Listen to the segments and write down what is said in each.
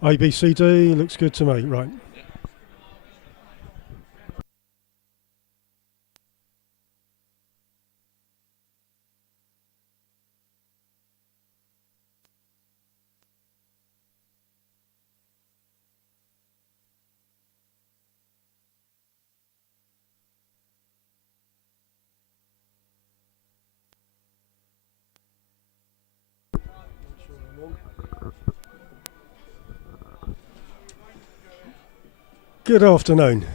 A, B, C, D, looks good to me, right. Good afternoon,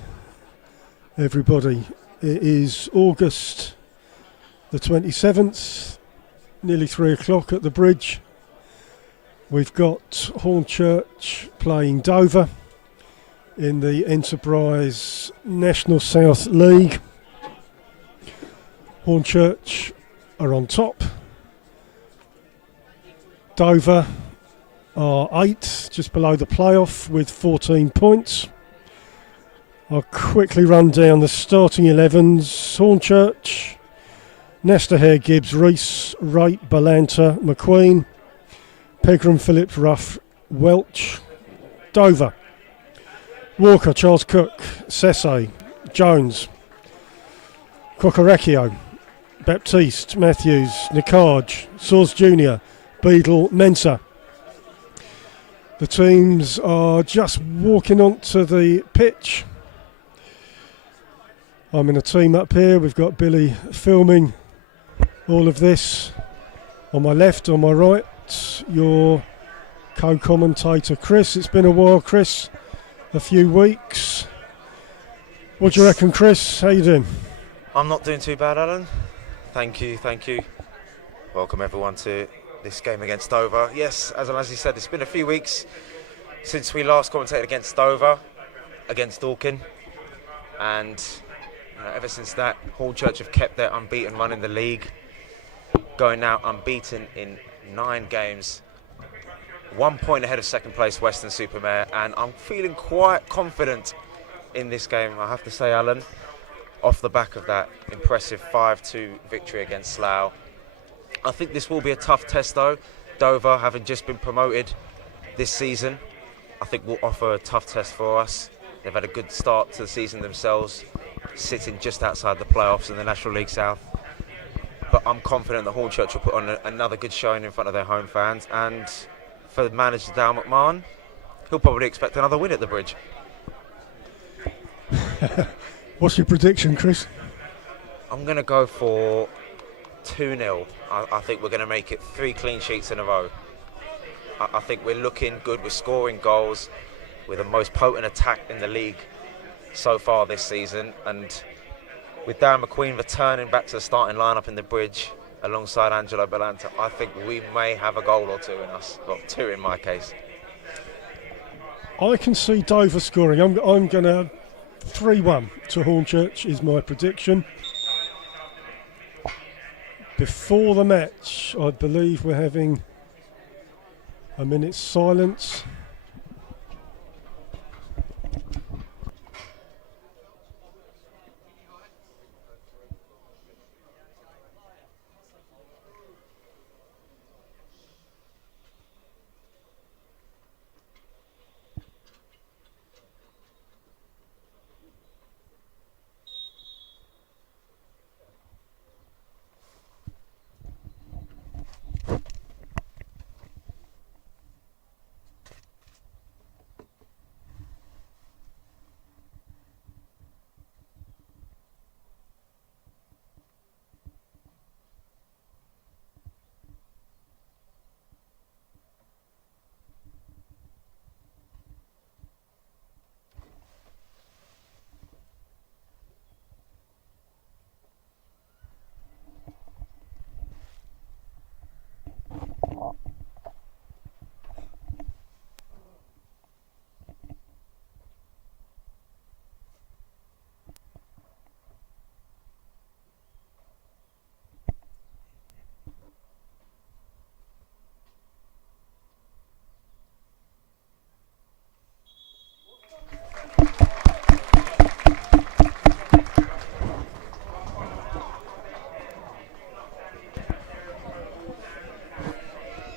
everybody. It is August the 27th, nearly 3 o'clock at the bridge. We've got Hornchurch playing Dover in the Enterprise National South League. Hornchurch are on top. Dover are 8, just below the playoff with 14 points. I'll quickly run down the starting 11s. Hornchurch, Nestor Hare, Gibbs, Rees, Wright, Balanta, McQueen, Pegram, Phillips, Ruff, Welch. Dover, Walker, Charles Cook, Sesse, Jones, Cocoracchio, Baptiste, Matthews, Nicard, Soares Jr., Beadle, Mensah. The teams are just walking onto the pitch. I'm in a team up here. We've got Billy filming all of this. On my left, on my right, your co-commentator Chris. It's been a while, Chris. A few weeks. What do you reckon, Chris? How you doing? I'm not doing too bad, Alan. Thank you. Welcome everyone to this game against Dover. Yes, as you said, it's been a few weeks since we last commentated against Dover, against Dorking, and ever since that, Hornchurch have kept their unbeaten run in the league, going now unbeaten in 9 games, 1 point ahead of second place Western-super-Mare, and I'm feeling quite confident in this game, I have to say, Alan, off the back of that impressive 5-2 victory against Slough. I think this will be a tough test though. Dover, having just been promoted this season, I think will offer a tough test for us. They've had a good start to the season themselves, sitting just outside the playoffs in the National League South. But I'm confident that Hornchurch will put on another good showing in front of their home fans, and for manager Dale McMahon, he'll probably expect another win at the bridge. What's your prediction, Chris? I'm going to go for 2-0. I think we're going to make it 3 clean sheets in a row. I think we're looking good. We're scoring goals. We're the most potent attack in the league so far this season, and with Dan McQueen returning back to the starting lineup in the bridge alongside Angelo Balanta, I think we may have a goal or 2 in us, well, 2 in my case. I can see Dover scoring. I'm going to 3-1 to Hornchurch is my prediction. Before the match, I believe we're having a minute's silence.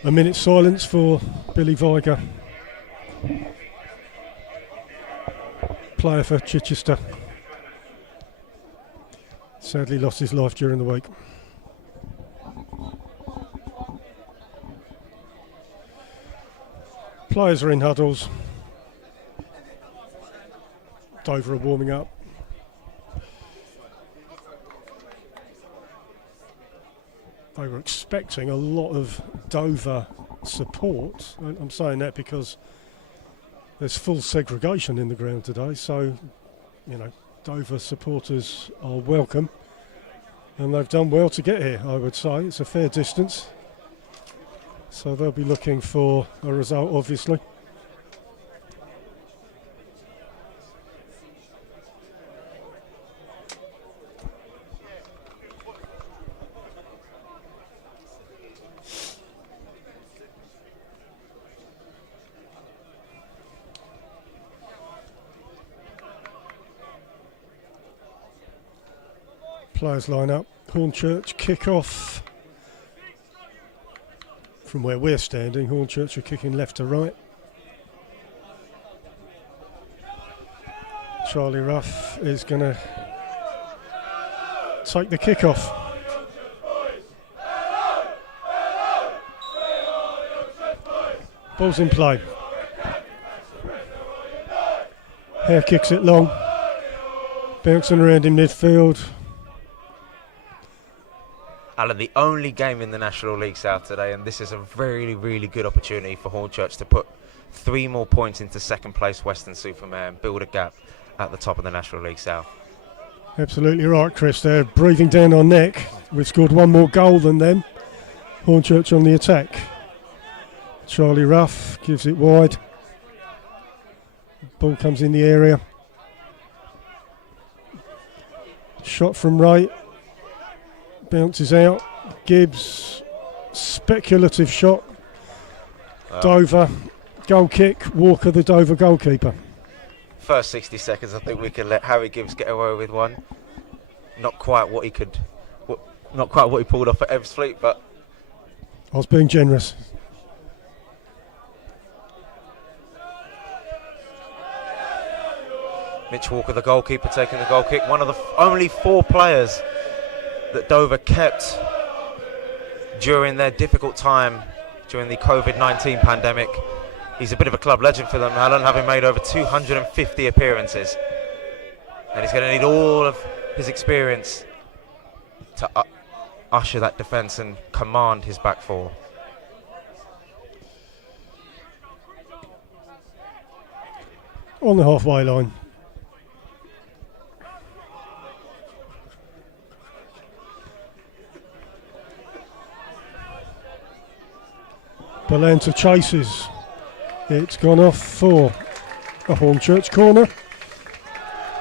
A minute's silence for Billy Viger. player for Chichester. Sadly lost his life during the week. Players are in huddles. Dover are warming up. They were expecting a lot of Dover support. I'm saying that because there's full segregation in the ground today, so Dover supporters are welcome, and they've done well to get here. I would say it's a fair distance, so they'll be looking for a result, obviously. Players line up. Hornchurch kick off. From where we're standing, Hornchurch are kicking left to right. Charlie Ruff is going to take the kick off. Ball's in play. Hare kicks it long. Bouncing around in midfield. Alan, the only game in the National League South today, and this is a really, really good opportunity for Hornchurch to put 3 more points into second place Western Supermare and build a gap at the top of the National League South. Absolutely right, Chris. They're breathing down our neck. We've scored 1 more goal than them. Hornchurch on the attack. Charlie Ruff gives it wide. Ball comes in the area. Shot from right. Bounces out. Gibbs. Speculative shot. Dover. Goal kick. Walker, the Dover goalkeeper. First 60 seconds, I think we can let Harry Gibbs get away with one. Not quite what he pulled off at Ebbsfleet, but I was being generous. Mitch Walker, the goalkeeper, taking the goal kick. One of the only 4 players that Dover kept during their difficult time during the COVID-19 pandemic. He's a bit of a club legend for them, Alan, having made over 250 appearances. And he's going to need all of his experience to usher that defence and command his back four. On the halfway line. Balanta chases. It's gone off for a Hornchurch corner.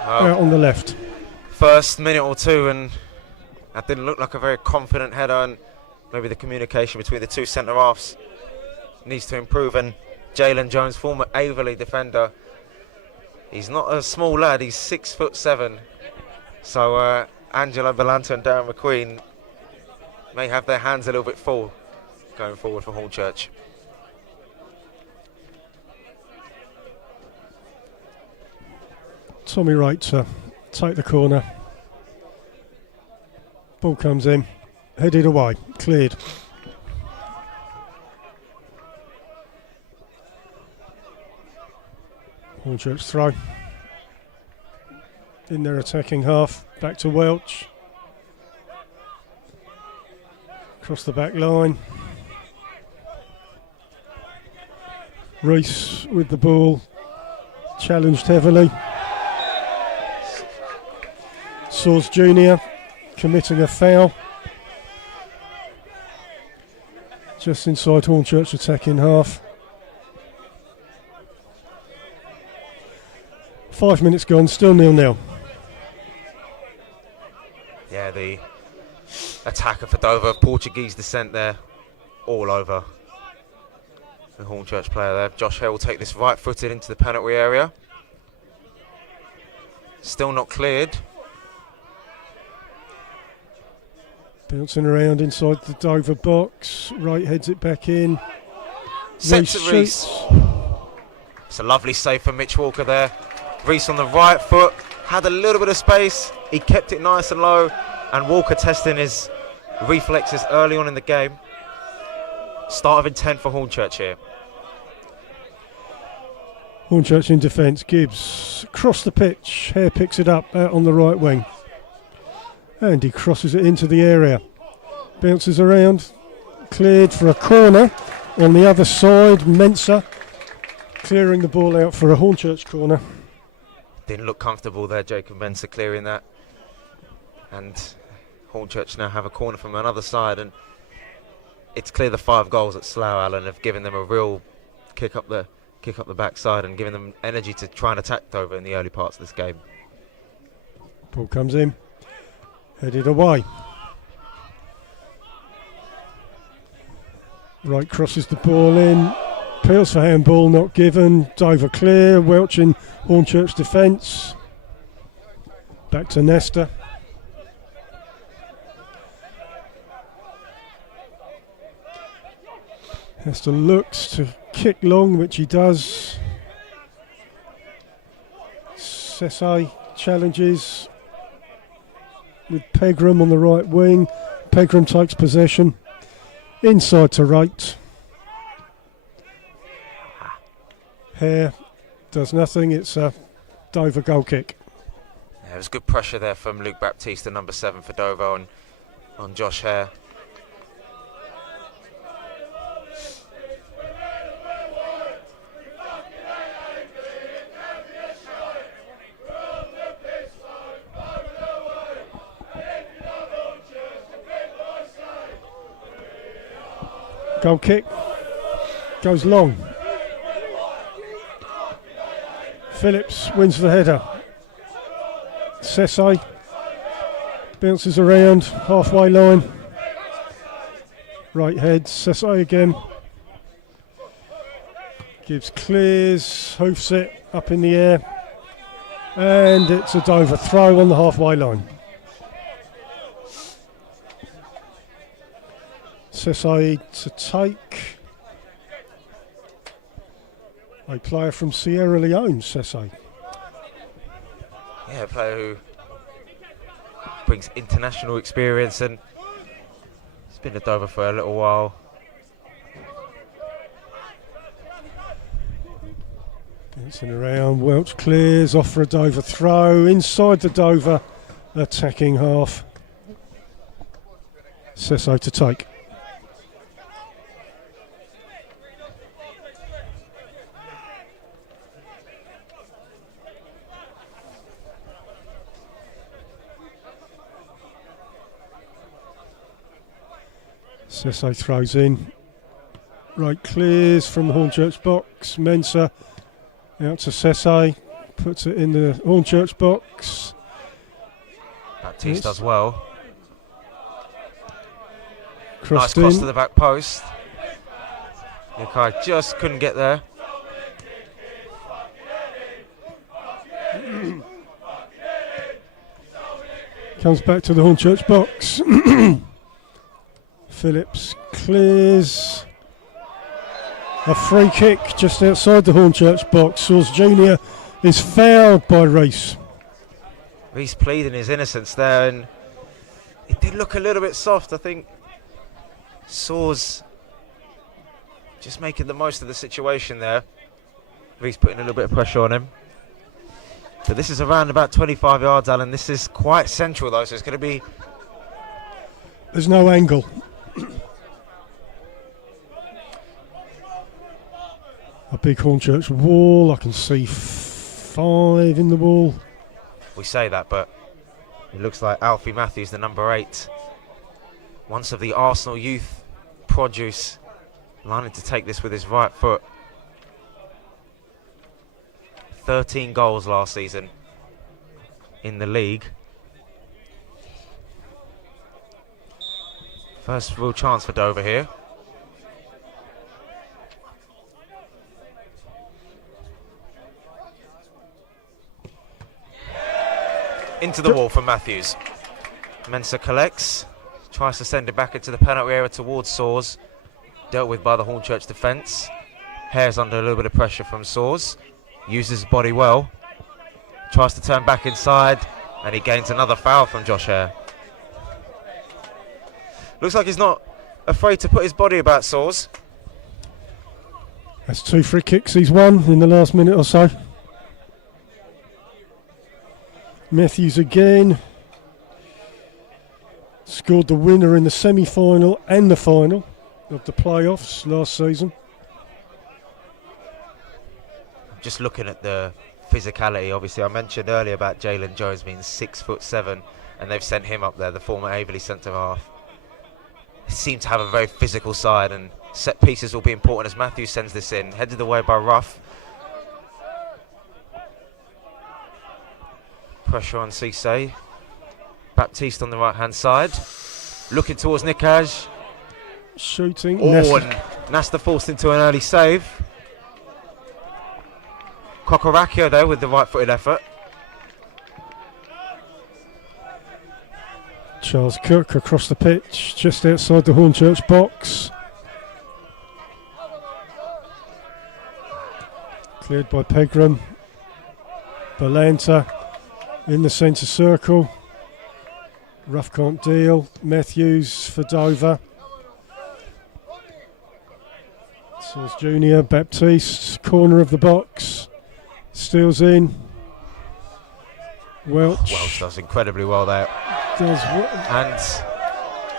Out on the left. First minute or two, and that didn't look like a very confident header, and maybe the communication between the 2 centre-halves needs to improve. And Jalen Jones, former Averley defender, he's not a small lad, he's 6'7". So Angelo Balanta and Darren McQueen may have their hands a little bit full going forward for Hornchurch. Tommy Wright to take the corner. Ball comes in, headed away, cleared. Hornchurch throw. In their attacking half, back to Welch. Across the back line. Reese with the ball, challenged heavily. Swords Jr. committing a foul. Just inside Hornchurch attacking half. 5 minutes gone, still 0-0. Yeah, the attacker for Dover, Portuguese descent there, all over the Hornchurch player there. Josh Hare will take this right-footed into the penalty area. Still not cleared. Bouncing around inside the Dover box. Wright heads it back in. Set to Reese. It's a lovely save from Mitch Walker there. Reese on the right foot, had a little bit of space. He kept it nice and low. And Walker testing his reflexes early on in the game. Start of intent for Hornchurch here. Hornchurch in defence. Gibbs across the pitch. Hare picks it up out on the right wing. And he crosses it into the area. Bounces around. Cleared for a corner. On the other side, Mensah clearing the ball out for a Hornchurch corner. Didn't look comfortable there, Jacob Mensah clearing that. And Hornchurch now have a corner from another side. And it's clear the 5 goals at Slough, Alan, have given them a real kick up the backside and giving them energy to try and attack Dover in the early parts of this game. Ball comes in, headed away. Wright crosses the ball in, appeals for handball, not given. Dover clear, Welch in Hornchurch defence. Back to Nesta. Nesta looks to kick long, which he does. Sesay challenges with Pegram on the right wing. Pegram takes possession. Inside to Wright. Hare does nothing. It's a Dover goal kick. Yeah, there was good pressure there from Luke Baptiste, the number 7 for Dover, on Josh Hare. Goal kick goes long. Phillips wins the header. Sesay bounces around halfway line. Right head, Sesay again. Gibbs clears, hoofs it up in the air, and it's a Dover throw on the halfway line. Sesay to take. A player from Sierra Leone, Sesay. Yeah, a player who brings international experience and he's been at Dover for a little while. Bouncing around, Welch clears, off for a Dover throw, inside the Dover attacking half. Sesay to take. Sesay throws in. Right clears from the Hornchurch box. Mensah out to Sesay. Puts it in the Hornchurch box. Baptiste does well. Nice Crossed cross in. to the back post. Yukai just couldn't get there. Comes back to the Hornchurch box. Phillips clears. A free kick just outside the Hornchurch box. Swords Jr. is fouled by Reese. Reese pleading his innocence there, and it did look a little bit soft. I think Swords just making the most of the situation there. Reese putting a little bit of pressure on him. So this is around about 25 yards, Alan. This is quite central though, so it's going to be... There's no angle. A big Hornchurch wall. I can see 5 in the wall. We say that, but it looks like Alfie Matthews, the number 8, once of the Arsenal youth produce, lining to take this with his right foot. 13 goals last season in the league. First real chance for Dover here. Into the wall from Matthews. Mensah collects, tries to send it back into the penalty area towards Sawes. Dealt with by the Hornchurch defence. Hare's under a little bit of pressure from Sawes. Uses his body well. tries to turn back inside, and he gains another foul from Josh Hare. Looks like he's not afraid to put his body about Soares. That's 2 free kicks he's won in the last minute or so. Matthews again. Scored the winner in the semi-final and the final of the playoffs last season. Just looking at the physicality, obviously I mentioned earlier about Jalen Jones being 6'7", and they've sent him up there, the former Averley centre half. He seems to have a very physical side, and set pieces will be important as Matthews sends this in, headed away by Ruff. Pressure on Cisse. Baptiste on the right hand side, looking towards Nikaj. Shooting. Oh, and Nasta forced into an early save. Kokorakio there with the right footed effort. Charles Cook across the pitch, just outside the Hornchurch box. Cleared by Pegram. Balanta in the centre circle. Ruff can't deal. Matthews for Dover. Soares Junior, Baptiste, corner of the box. Steals in. Welch does incredibly well there. And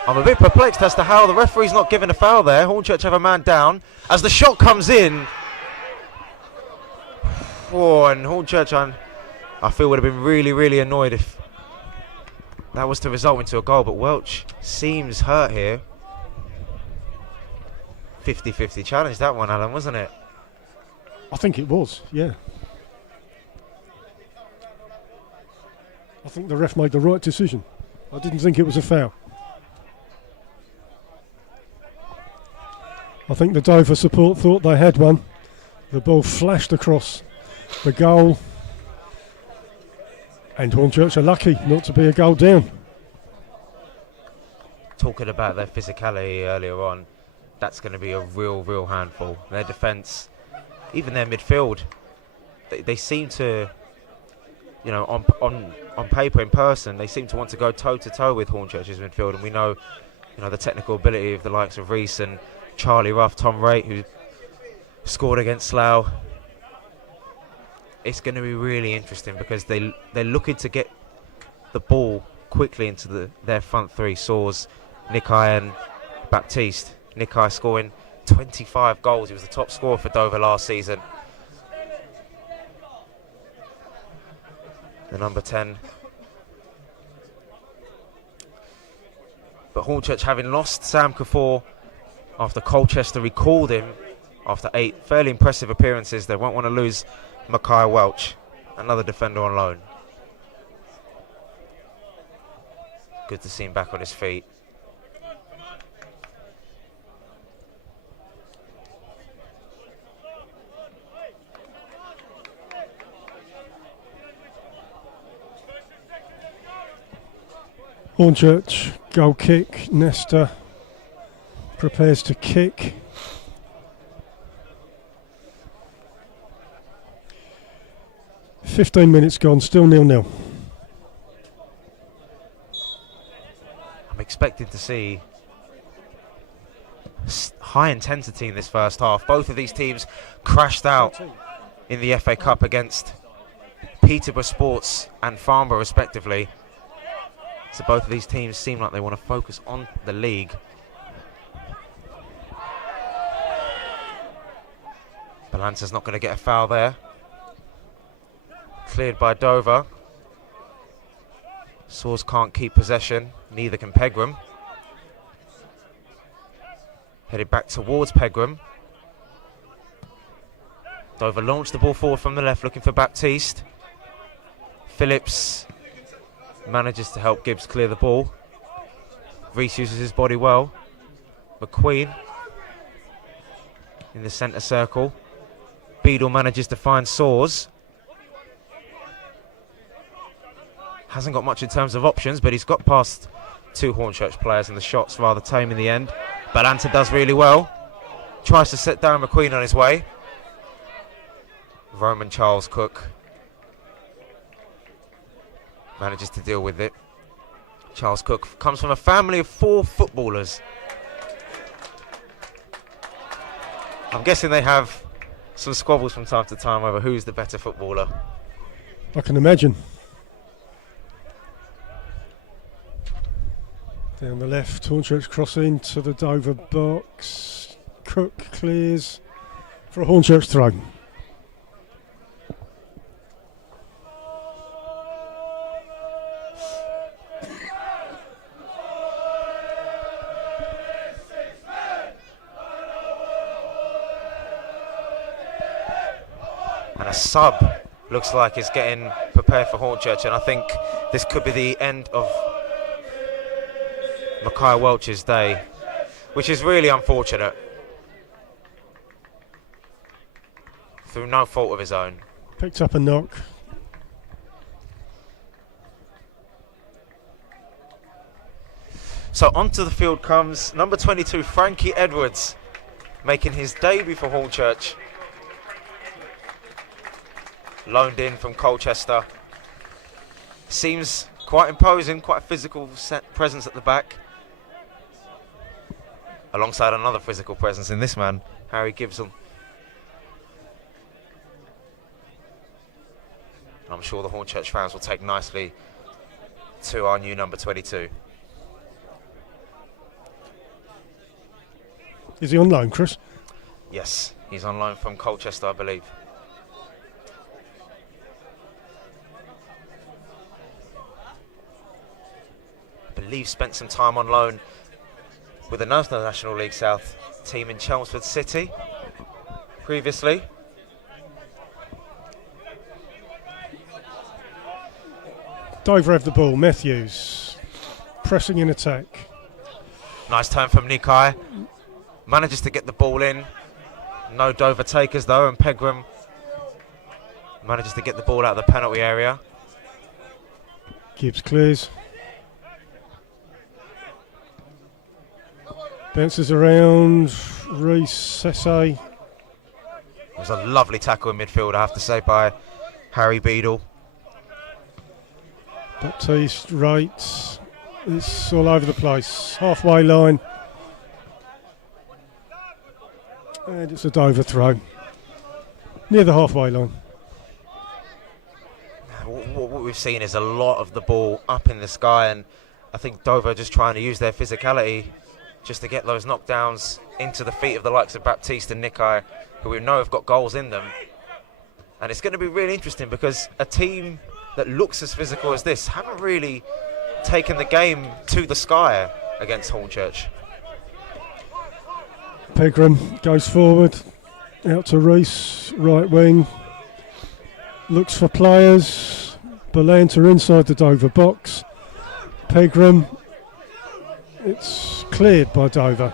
I'm a bit perplexed as to how the referee's not given a foul there. Hornchurch have a man down. As the shot comes in. Oh, and Hornchurch, I feel, would have been really, really annoyed if that was to result into a goal. But Welch seems hurt here. 50-50 challenge, that one, Alan, wasn't it? I think it was, yeah. I think the ref made the right decision. I didn't think it was a foul. I think the Dover support thought they had one. The ball flashed across the goal. And Hornchurch are lucky not to be a goal down. Talking about their physicality earlier on, that's going to be a real handful. Their defence, even their midfield, they seem to, you know, on paper, in person, they seem to want to go toe-to-toe with Hornchurch's midfield. And we know, you know, the technical ability of the likes of Reese and Charlie Ruff, Tom Raitt, who scored against Slough. It's going to be really interesting because they're looking to get the ball quickly into their front three, Soares, Nikai and Baptiste. Nikai scoring 25 goals. He was the top scorer for Dover last season. The number 10. But Hornchurch, having lost Sam Kafour after Colchester recalled him after 8 fairly impressive appearances, they won't want to lose Mackay Welch, another defender on loan. Good to see him back on his feet. Hornchurch, goal kick. Nesta prepares to kick. "15 minutes gone, still 0-0. I'm expecting to see high intensity in this first half. Both of these teams crashed out in the FA Cup against Peterborough Sports and Farnborough respectively. So both of these teams seem like they want to focus on the league. Balanza's not going to get a foul there. Cleared by Dover. Soares can't keep possession, neither can Pegram. Headed back towards Pegram. Dover launched the ball forward from the left, looking for Baptiste. Phillips manages to help Gibbs clear the ball. Reese uses his body well. McQueen in the centre circle. Beadle manages to find Soares. Hasn't got much in terms of options, but he's got past 2 Hornchurch players, and the shot's rather tame in the end. Balanta does really well. Tries to set down McQueen on his way. Roman Charles Cook manages to deal with it. Charles Cook comes from a family of 4 footballers. I'm guessing they have some squabbles from time to time over who's the better footballer. I can imagine. Down the left, Hornchurch crossing to the Dover box. Cook clears for a Hornchurch throw. And a sub looks like is getting prepared for Hornchurch, and I think this could be the end of Mackay Welch's day, which is really unfortunate through no fault of his own. Picked up a knock. So onto the field comes number 22, Frankie Edwards, making his debut for Hornchurch. Loaned in from Colchester. Seems quite imposing, quite a physical presence at the back. Alongside another physical presence in this man, Harry Gibson. I'm sure the Hornchurch fans will take nicely to our new number 22. Is he on loan, Chris? Yes, he's on loan from Colchester, I believe. Spent some time on loan with another National League South team in Chelmsford City previously. Dover have the ball. Matthews pressing in attack. Nice turn from Nikai. Manages to get the ball in. No Dover takers though, and Pegram manages to get the ball out of the penalty area. Gibbs clears. Bounces around. Reese, Sesse. It was a lovely tackle in midfield, I have to say, by Harry Beadle. Baptiste, right. It's all over the place. Halfway line. And it's a Dover throw. Near the halfway line. What we've seen is a lot of the ball up in the sky, and I think Dover just trying to use their physicality just to get those knockdowns into the feet of the likes of Baptiste and Nikai, who we know have got goals in them. And it's going to be really interesting because a team that looks as physical as this haven't really taken the game to the sky against Hornchurch. Pegram goes forward, out to Reese, right wing. Looks for players. Balanta inside the Dover box. Pegram. It's cleared by Dover.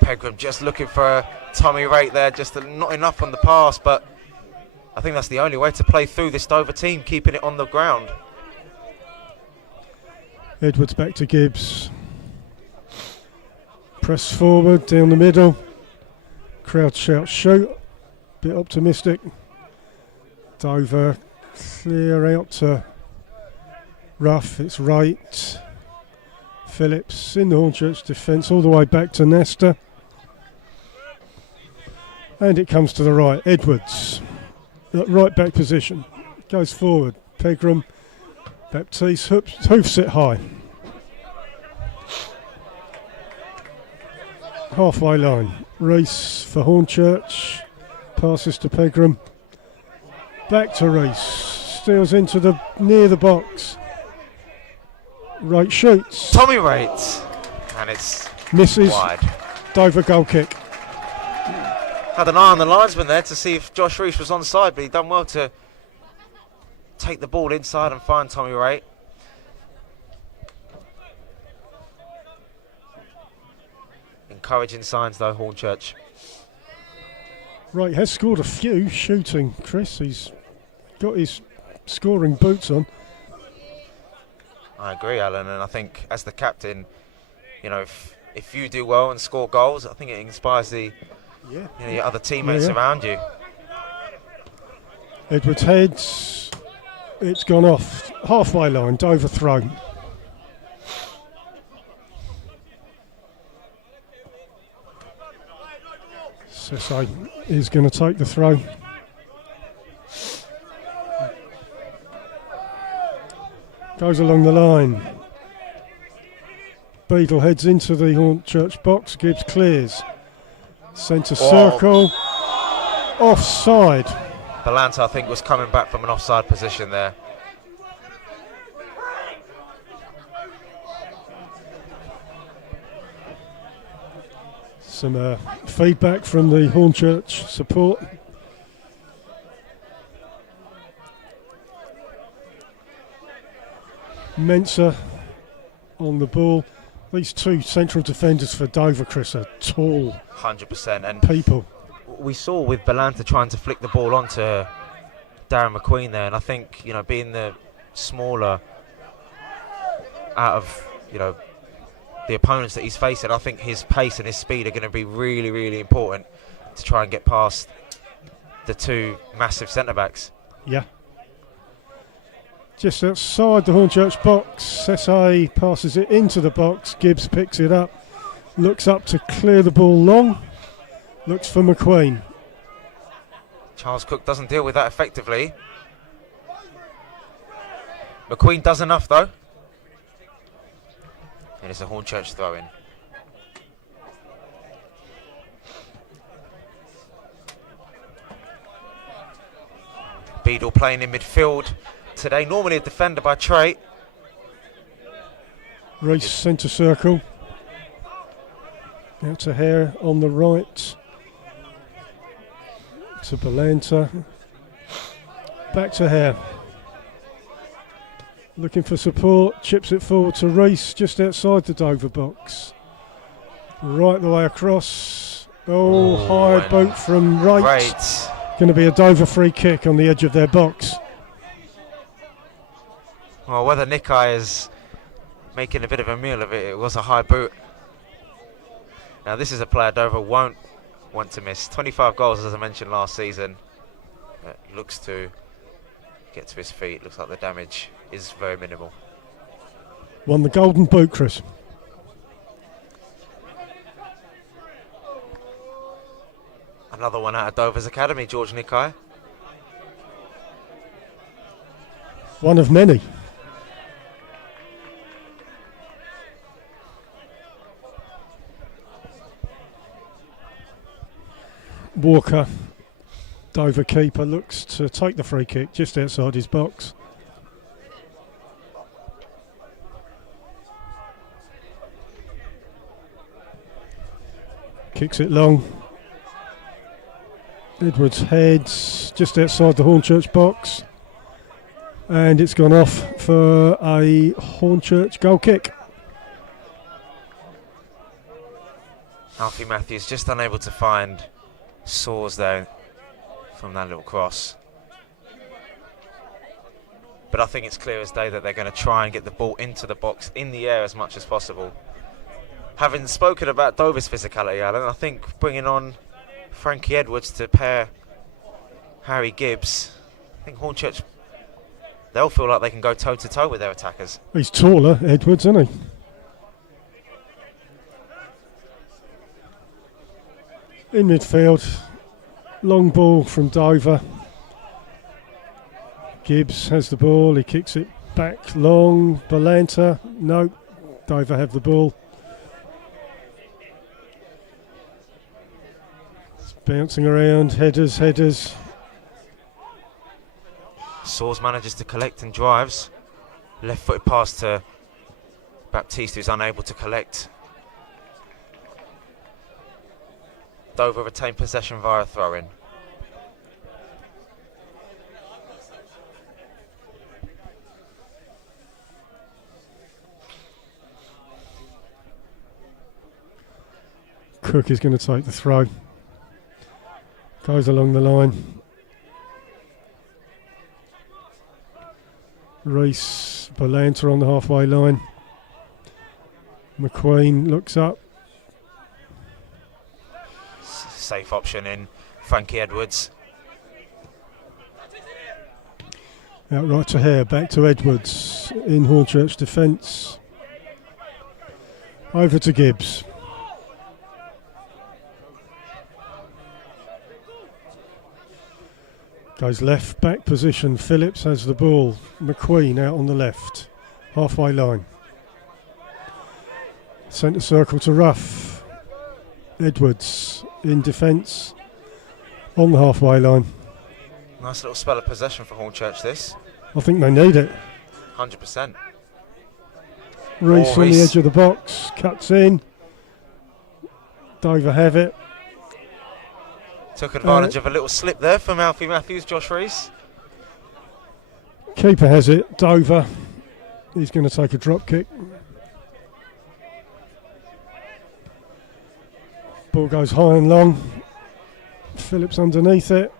Pegram just looking for Tommy Raitt there, just not enough on the pass, but I think that's the only way to play through this Dover team, keeping it on the ground. Edwards back to Gibbs. Press forward, down the middle. Crowd shout shoot. Bit optimistic. Dover clear out to Rough. It's Wright. Phillips in the Hornchurch defence all the way back to Nesta. And it comes to the right. Edwards. That right back position. Goes forward. Pegram. Baptiste hoofs it high. Halfway line. Reese for Hornchurch. Passes to Pegram. Back to Reese. Steals into the near the box. Wright shoots. Tommy Raitt. And it's misses. Wide. Dover goal kick. Had an eye on the linesman there to see if Josh Reese was onside, but he done well to take the ball inside and find Tommy Raitt. Encouraging signs though, Hornchurch. Wright has scored a few shooting, Chris. He's got his scoring boots on. I agree, Alan, and I think as the captain, you know, if you do well and score goals, I think it inspires the your other teammates around you. Edwards heads, It's gone off halfway line, Dover throw. Sesse is going to take the throw. Goes along the line. Beadle heads into the Hornchurch box. Gibbs clears. Centre circle. Offside. Balanta, I think, was coming back from an offside position there. Some feedback from the Hornchurch support. Mensah on the ball. These two central defenders for Dover, Chris, are tall 100%. And people. we saw with Balanta trying to flick the ball onto Darren McQueen there, and I think, you know, being the smaller out of, you know, the opponents that he's facing, I think his pace and his speed are going to be really, really important to try and get past the two massive centre-backs. Yeah. Just outside the Hornchurch box, Sesse passes it into the box. Gibbs picks it up, looks up to clear the ball long, looks for McQueen. Charles Cook doesn't deal with that effectively. McQueen does enough though. And it's a Hornchurch throw-in. Beadle playing in midfield today, normally a defender by trait. Race centre circle. Out to Hare on the right. To Balanta. Back to Hare. Looking for support, chips it forward to Reese, just outside the Dover box. Right the way across. Oh, high boot from right. Going to be a Dover free kick on the edge of their box. Well, whether Nikai is making a bit of a meal of it, it was a high boot. Now this is a player Dover won't want to miss. 25 goals, as I mentioned last season. Looks to get to his feet. Looks like the damage is very minimal. Won the golden boot, Chris. Another one out of Dover's academy, George Nikai. One of many. Walker, Dover keeper, looks to take the free kick just outside his box. Kicks it long. Edwards heads just outside the Hornchurch box. And it's gone off for a Hornchurch goal kick. Alfie Matthews just unable to find Soars there from that little cross. But I think it's clear as day that they're going to try and get the ball into the box in the air as much as possible. Having spoken about Dover's physicality, Alan, I think bringing on Frankie Edwards to pair Harry Gibbs, I think Hornchurch, they'll feel like they can go toe-to-toe with their attackers. He's taller, Edwards, isn't he? In midfield, long ball from Dover. Gibbs has the ball, he kicks it back long. Balanta, no, Dover have the ball. It's bouncing around, headers. Soars manages to collect and drives. Left-footed pass to Baptiste, who's unable to collect. Dover retain possession via a throw-in. Cook is going to take the throw. Goes along the line. Reese, Balanta on the halfway line. McQueen looks up. Safe option in Frankie Edwards. Out right to Hare, back to Edwards in Hornchurch defence. Over to Gibbs. Goes left, back position. Phillips has the ball. McQueen out on the left. Halfway line. Centre circle to Ruff. Edwards in defence. On the halfway line. Nice little spell of possession for Hornchurch this. I think they need it. 100%. Reese on the edge of the box. Cuts in. Dover have it. Took advantage of a little slip there from Alfie Matthews, Josh Reese. Keeper has it, Dover. He's going to take a drop kick. Ball goes high and long. Phillips underneath it.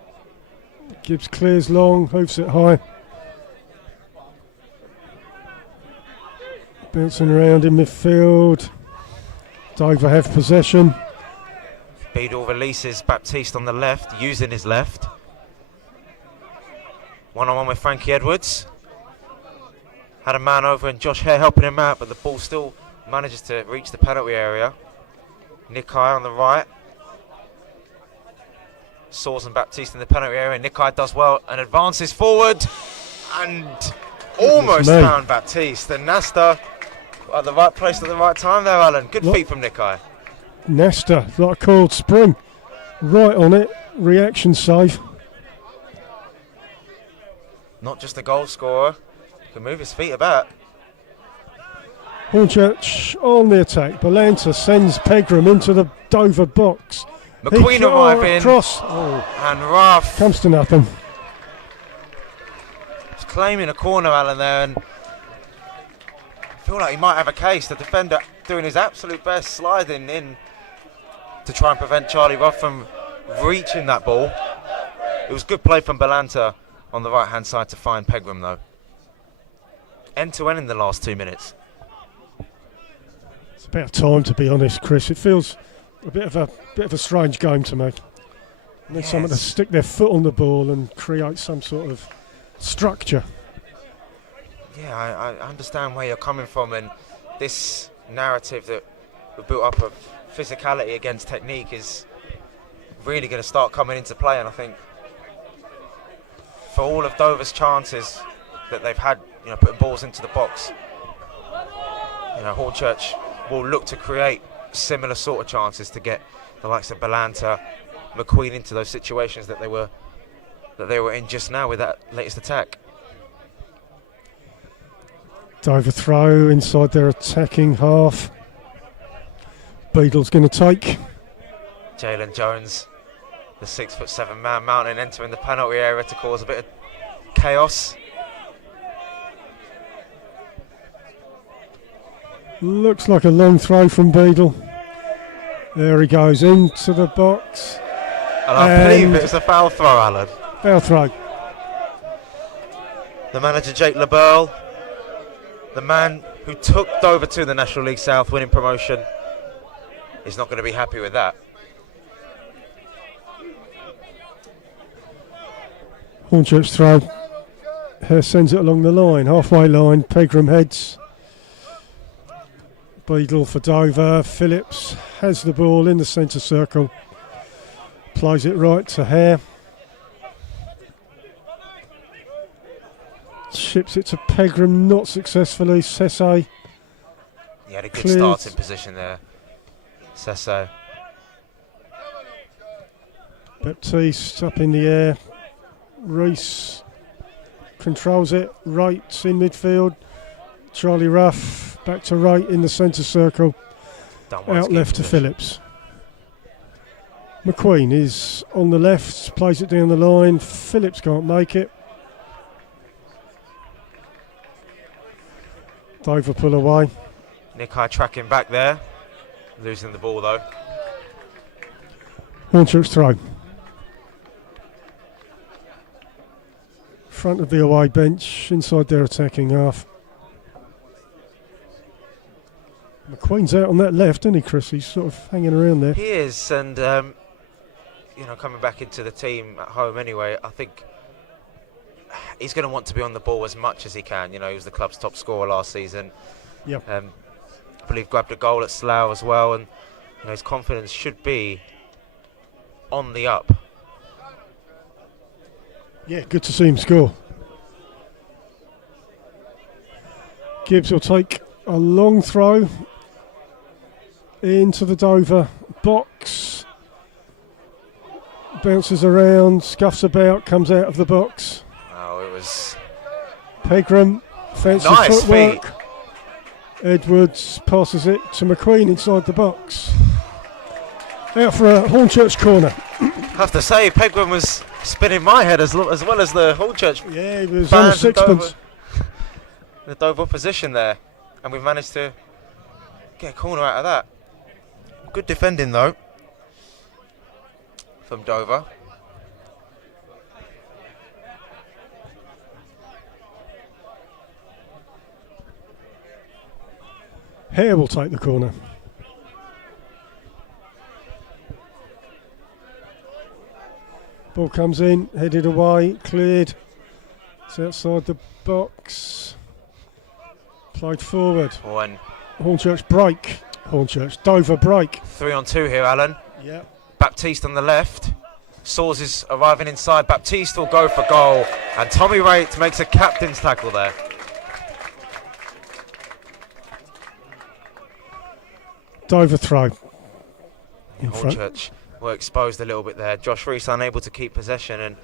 Gibbs clears long, hoofs it high. Bouncing around in midfield. Dover have possession. Beadle releases Baptiste on the left, using his left. One-on-one with Frankie Edwards. Had a man over and Josh Hare helping him out, but the ball still manages to reach the penalty area. Nikai on the right. Saws and Baptiste in the penalty area. Nikai does well and advances forward and almost found Baptiste. And Nasta at the right place at the right time there, Alan. Good feet from Nikai. Nesta, like a coiled spring, right on it, reaction save. Not just a goal scorer, he can move his feet about. Hornchurch on the attack. Balanta sends Pegram into the Dover box. McQueen arriving, cross, and Ruff comes to nothing. He's claiming a corner, Alan, there, and I feel like he might have a case. The defender doing his absolute best, sliding in to try and prevent Charlie Ruff from reaching that ball. It was good play from Balanta on the right hand side to find Pegram though. End to end in the last 2 minutes. It's about time, to be honest, Chris. It feels a bit of a strange game to me. Need someone to stick their foot on the ball and create some sort of structure. Yeah, I understand where you're coming from, and this narrative that we built up of physicality against technique is really going to start coming into play. And I think for all of Dover's chances that they've had, putting balls into the box, Hornchurch will look to create similar sort of chances to get the likes of Balanta, McQueen into those situations that they were in just now with that latest attack. Dover throw inside their attacking half. Beadle's going to take. Jalen Jones, the 6'7" man mountain, entering the penalty area to cause a bit of chaos. Looks like a long throw from Beadle. There he goes into the box. And I believe it's a foul throw, Alan. Foul throw. The manager, Jake LeBeurle, the man who took Dover to the National League South, winning promotion, is not going to be happy with that. Hornchurch throw. Hare sends it along the line, halfway line. Pegram heads. Beadle for Dover. Phillips has the ball in the centre circle. Plays it right to Hare. Ships it to Pegram, not successfully. Sesse. He had a good starting position there. Sesse. Baptiste up in the air. Reese controls it. Wright in midfield. Charlie Ruff back to Wright in the centre circle. Out left to Phillips. McQueen is on the left, plays it down the line. Phillips can't make it. Dover pull away. Nikai tracking back there. Losing the ball though. Hornchurch throw. Front of the away bench, inside their attacking half. McQueen's out on that left, isn't he, Chris? He's sort of hanging around there. He is, and coming back into the team at home anyway, I think he's going to want to be on the ball as much as he can. You know, he was the club's top scorer last season. Yep. I believe grabbed a goal at Slough as well, and you know, his confidence should be on the up. Yeah, good to see him score. Gibbs will take a long throw into the Dover box. Bounces around, scuffs about, comes out of the box. Oh, it was Pegram, fancy nice footwork. feet. Edwards passes it to McQueen inside the box. Out for a Hornchurch corner. I have to say, Pegram was spinning my head as well as the Hornchurch. Yeah, he was on a sixpence. The Dover position there, and we've managed to get a corner out of that. Good defending though from Dover. Hare will take the corner. Ball comes in, headed away, cleared. It's outside the box. Played forward. One. Hornchurch break. Hornchurch, Dover break. 3 on 2 here, Alan. Yeah. Baptiste on the left. Sawes is arriving inside. Baptiste will go for goal, and Tommy Raitt makes a captain's tackle there. Dover throw. In front. Hornchurch were exposed a little bit there. Josh Rees unable to keep possession, and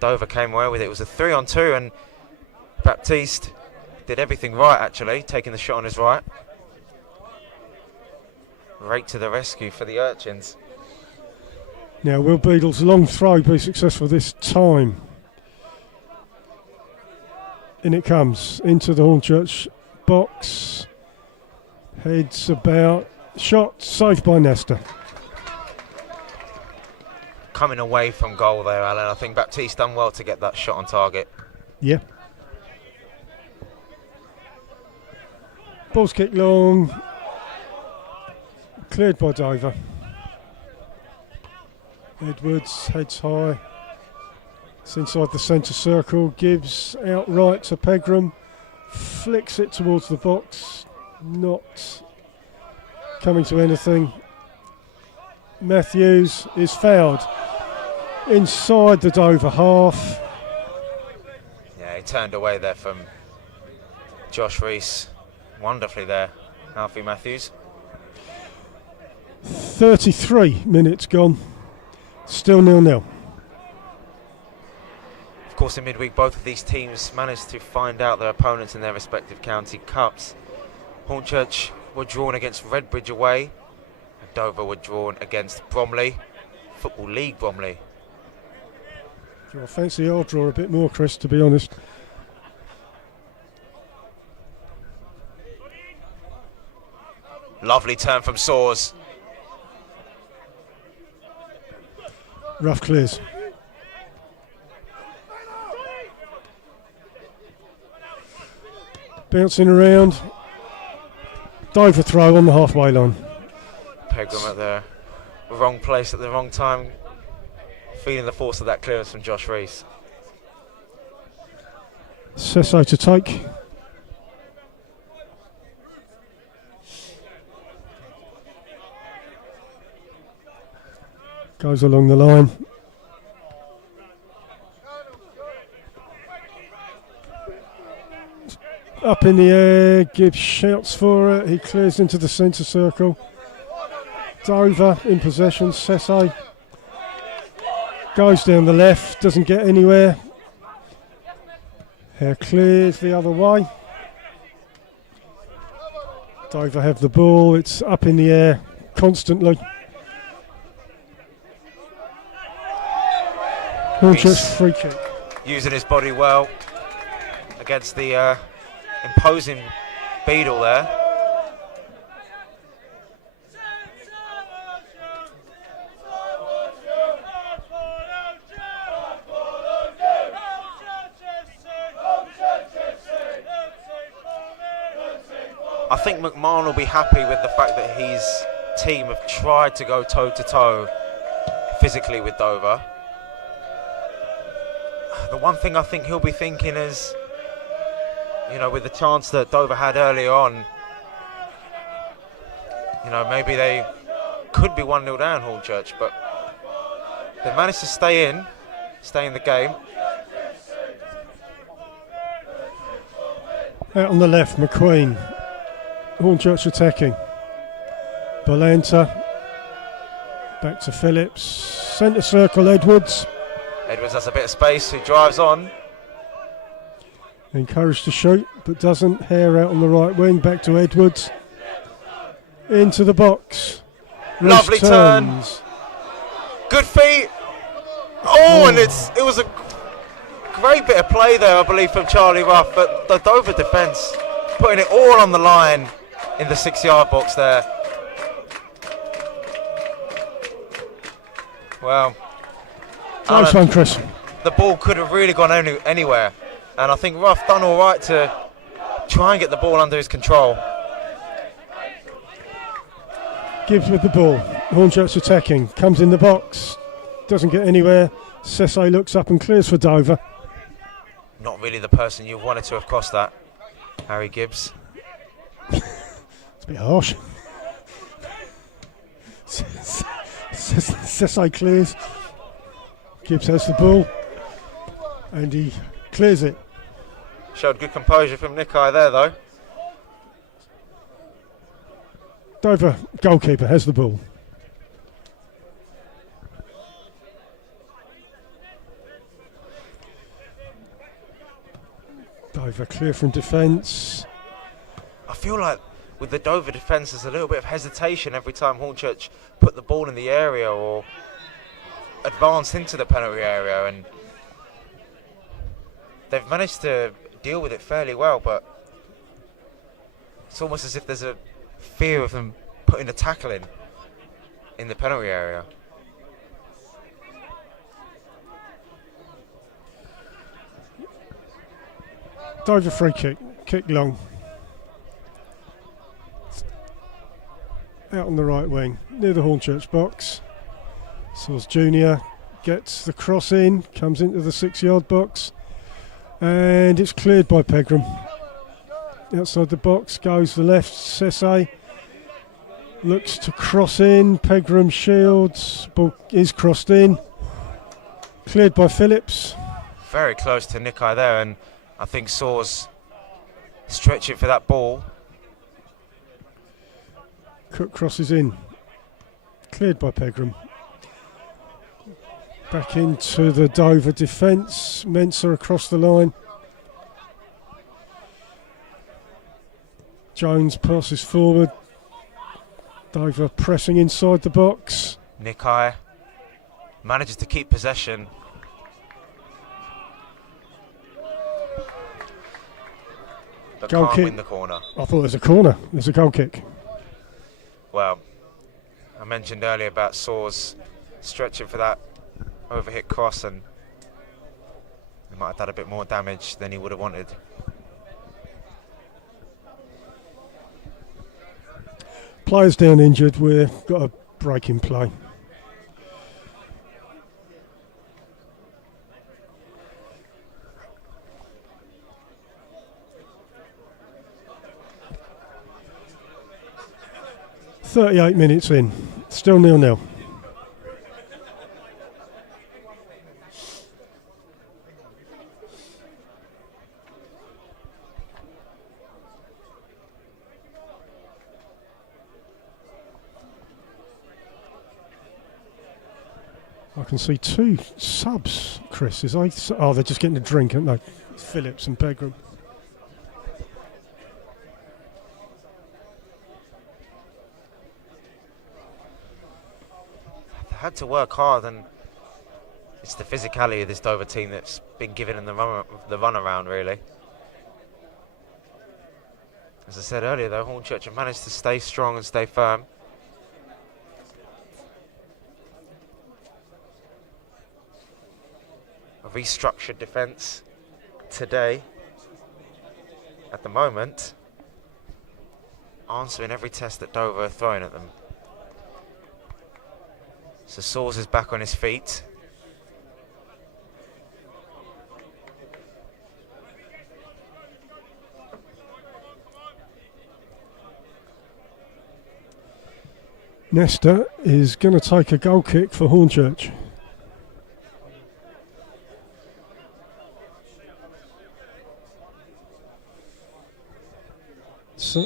Dover came away with it. It was a 3 on 2, and Baptiste did everything right actually, taking the shot on his right. Raitt to the rescue for the Urchins. Now, will Beadle's long throw be successful this time? In it comes, into the Hornchurch box. Heads about, shot, saved by Nesta. Coming away from goal there, Alan. I think Baptiste done well to get that shot on target. Yeah. Ball's kicked long. Cleared by Dover. Edwards heads high. It's inside the centre circle. Gives outright to Pegram. Flicks it towards the box. Not coming to anything. Matthews is fouled inside the Dover half. Yeah, he turned away there from Josh Rees. Wonderfully there, Alfie Matthews. 33 minutes gone. Still 0-0. Of course, in midweek, both of these teams managed to find out their opponents in their respective county cups. Hornchurch were drawn against Redbridge away, and Dover were drawn against Bromley, Football League Bromley. I fancy I'll draw a bit more, Chris, to be honest. Lovely turn from Sawes. Rough clears. Bouncing around. Dover throw on the halfway line. Pegram at the wrong place at the wrong time, feeling the force of that clearance from Josh Rees. Sesso to take. Goes along the line. Up in the air, Gibbs shouts for it. He clears into the centre circle. Dover in possession. Sesso goes down the left, doesn't get anywhere. Hare clears the other way. Dover have the ball. It's up in the air constantly. Hornchurch free kick. Using his body well against the imposing Beadle there. I think McMahon will be happy with the fact that his team have tried to go toe-to-toe physically with Dover. The one thing I think he'll be thinking is, you know, with the chance that Dover had earlier on, you know, maybe they could be 1-0 down, Hornchurch, but they managed to stay in the game. Out on the left, McQueen. Hornchurch attacking. Bolanta. Back to Phillips. Centre circle, Edwards. Edwards has a bit of space, who drives on. Encouraged to shoot, but doesn't. Hare out on the right wing, back to Edwards. Into the box. Lovely turn. Good feet. Oh, and it was a great bit of play there, I believe, from Charlie Ruff, but the Dover defence putting it all on the line in the 6-yard box there. Well, Nice one, Chris. The ball could have really gone anywhere, and I think Ruff done all right to try and get the ball under his control. Gibbs with the ball. Hornchurch attacking. Comes in the box. Doesn't get anywhere. Sesse looks up and clears for Dover. Not really the person you wanted to have crossed that, Harry Gibbs. It's a bit harsh. Sesse clears. Gibbs has the ball. And he clears it. Showed good composure from Nikai there, though. Dover goalkeeper has the ball. Dover clear from defence. I feel like with the Dover defence there's a little bit of hesitation every time Hornchurch put the ball in the area or advanced into the penalty area, and they've managed to deal with it fairly well, but it's almost as if there's a fear of them putting a tackle in the penalty area. Dover free kick long. Out on the right wing, near the Hornchurch box. Source Junior gets the cross in, comes into the 6-yard box, and it's cleared by Pegram. Outside the box goes the left, Sesse looks to cross in, Pegram shields, ball is crossed in, cleared by Phillips. Very close to Nikai there, and I think Saw's stretching for that ball. Cook crosses in, cleared by Pegram. Back into the Dover defence, Mensah across the line. Jones passes forward. Dover pressing inside the box. Nikai manages to keep possession. But Goal can't kick. win the corner. I thought it was a corner. There's a goal kick. Well, I mentioned earlier about Saw's stretching for that overhit cross, and he might have done a bit more damage than he would have wanted. Players down injured. We've got a break in play. .38 minutes in, still 0-0. I can see two subs, Chris. Oh, they're just getting a drink, aren't they? Phillips and Pegram. Had to work hard, and it's the physicality of this Dover team that's been given in the run around, really. As I said earlier, though, Hornchurch have managed to stay strong and stay firm. A restructured defence today, at the moment, answering every test that Dover are throwing at them. So Sawes is back on his feet. Nesta is going to take a goal kick for Hornchurch. So,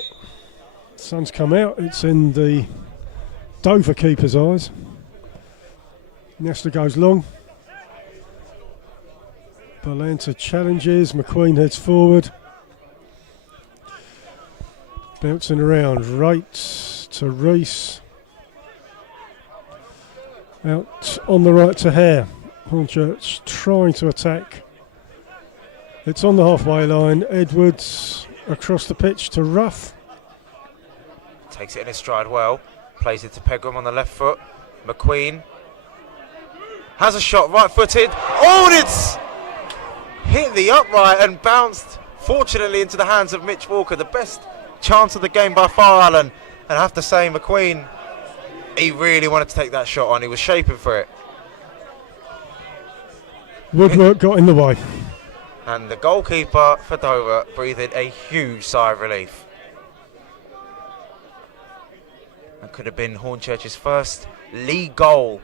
sun's come out, it's in the Dover keeper's eyes. Nesta goes long. Balanta challenges, McQueen heads forward. Bouncing around, right to Reese. Out on the right to Hare. Hornchurch trying to attack. It's on the halfway line. Edwards across the pitch to Ruff. Takes it in his stride well. Plays it to Pegram on the left foot. McQueen has a shot, right footed. Oh, and it's hit the upright and bounced, fortunately, into the hands of Mitch Walker. The best chance of the game by far, Alan. And I have to say, McQueen, he really wanted to take that shot on. He was shaping for it. Woodwork got in the way. And the goalkeeper for Dover breathed a huge sigh of relief. That could have been Hornchurch's first league goal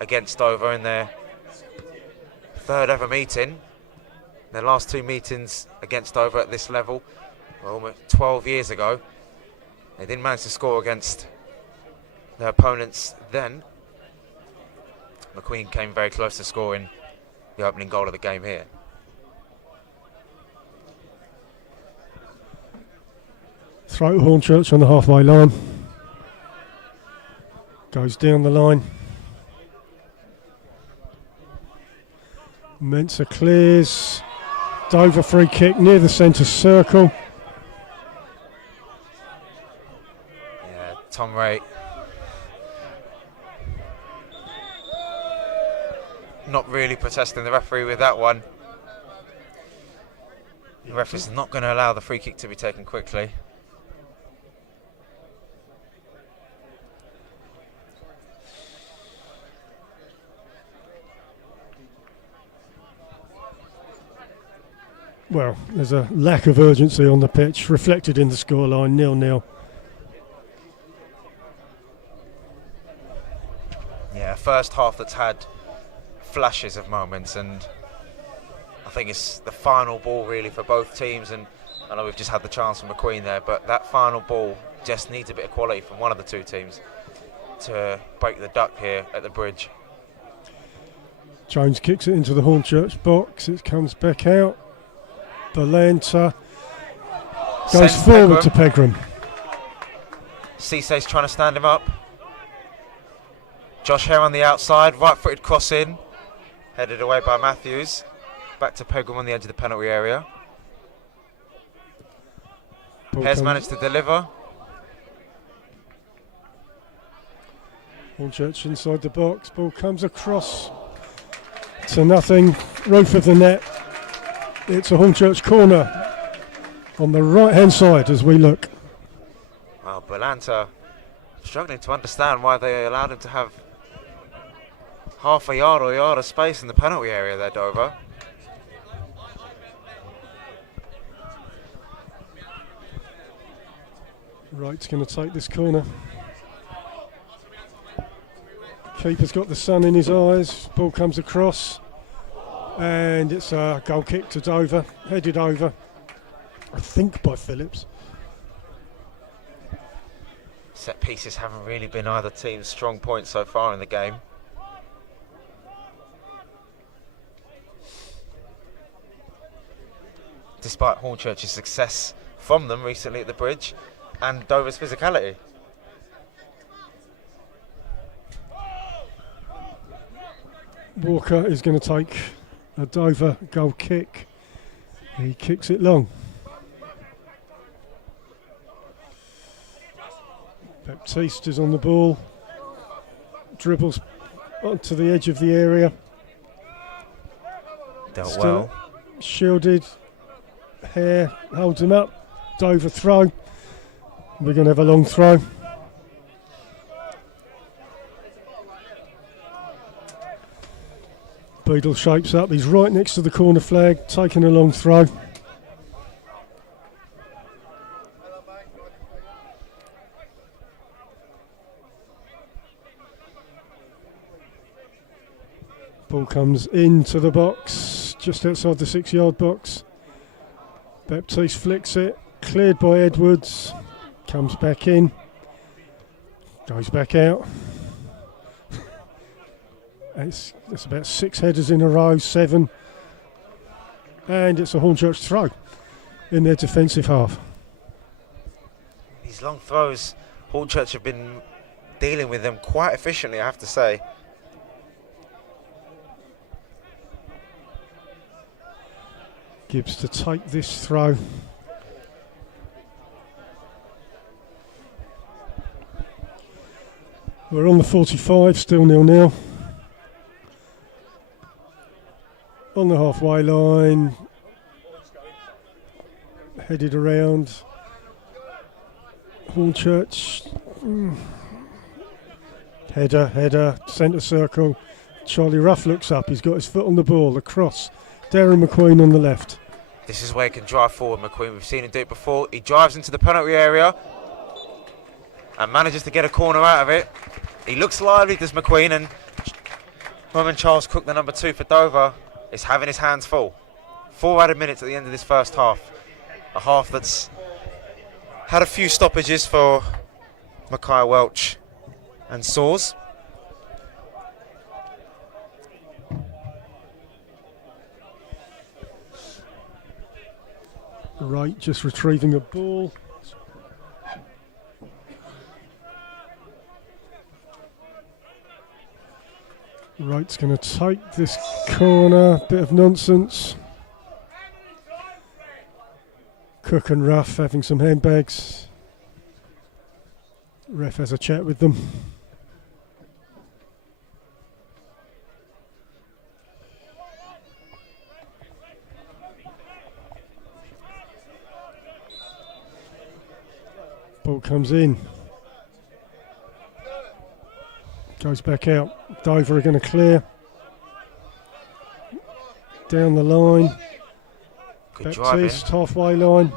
against Dover in their third ever meeting. Their last two meetings against Dover at this level were almost 12 years ago. They didn't manage to score against their opponents then. McQueen came very close to scoring the opening goal of the game here. Throw to Hornchurch on the halfway line. Goes down the line. Mensah clears. Dover free kick near the centre circle. Yeah, Tom Ray not really protesting the referee with that one. The referee's not going to allow the free kick to be taken quickly. Well, there's a lack of urgency on the pitch, reflected in the scoreline, 0-0. Yeah, first half that's had flashes of moments, and I think it's the final ball really for both teams. And I know we've just had the chance from McQueen there, but that final ball just needs a bit of quality from one of the two teams to break the duck here at the bridge. Jones kicks it into the Hornchurch box, it comes back out. Balanta goes Sends forward Pegram. to Pegram. Cisse's trying to stand him up. Josh Hare on the outside, right-footed cross in, headed away by Matthews. Back to Pegram on the edge of the penalty area. Hare's managed to deliver. Hornchurch inside the box, ball comes across to nothing, roof of the net. It's a Hornchurch corner on the right-hand side as we look. Well, Balanta struggling to understand why they allowed him to have half a yard or a yard of space in the penalty area there, Dover. Wright's going to take this corner. Keeper's got the sun in his eyes, ball comes across. And it's a goal kick to Dover, headed over, I think, by Phillips. Set pieces haven't really been either team's strong point so far in the game. Despite Hornchurch's success from them recently at the bridge and Dover's physicality. Walker is going to take a Dover goal kick. He kicks it long. Baptiste is on the ball. Dribbles onto the edge of the area. Dealt Still well. shielded. Hare holds him up. Dover throw. We're going to have a long throw. Beadle shapes up. He's right next to the corner flag, taking a long throw. Ball comes into the box, just outside the 6-yard box. Baptiste flicks it, cleared by Edwards, comes back in, goes back out. It's about 6 headers in a row, 7. And it's a Hornchurch throw in their defensive half. These long throws, Hornchurch have been dealing with them quite efficiently, I have to say. Gibbs to take this throw. We're on the 45, still 0-0. On the halfway line, headed around. Hornchurch, header, centre circle. Charlie Ruff looks up, he's got his foot on the ball, across. Darren McQueen on the left. This is where he can drive forward, McQueen. We've seen him do it before. He drives into the penalty area and manages to get a corner out of it. He looks lively, does McQueen, and Roman Charles Cook, the number 2 for Dover, is having his hands full. 4 added minutes at the end of this first half. A half that's had a few stoppages for Mackay Welch and Saws. Right, just retrieving a ball. Wright's going to take this corner, bit of nonsense. Cook and Ruff having some handbags. Ref has a chat with them. Ball comes in. Goes back out. Dover are going to clear. Down the line. Good Baptiste, driving. halfway line.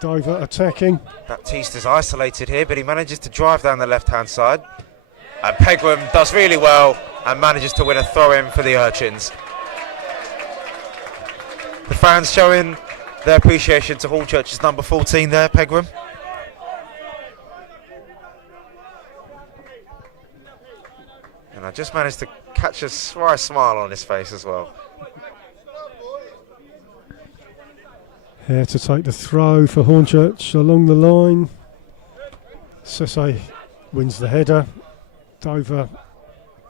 Dover attacking. Baptiste is isolated here, but he manages to drive down the left-hand side. And Pegram does really well and manages to win a throw-in for the Urchins. The fans showing their appreciation to Hornchurch's number 14 there, Pegram. And I just managed to catch a sly smile on his face as well. Here to take the throw for Hornchurch along the line. Sesse wins the header. Dover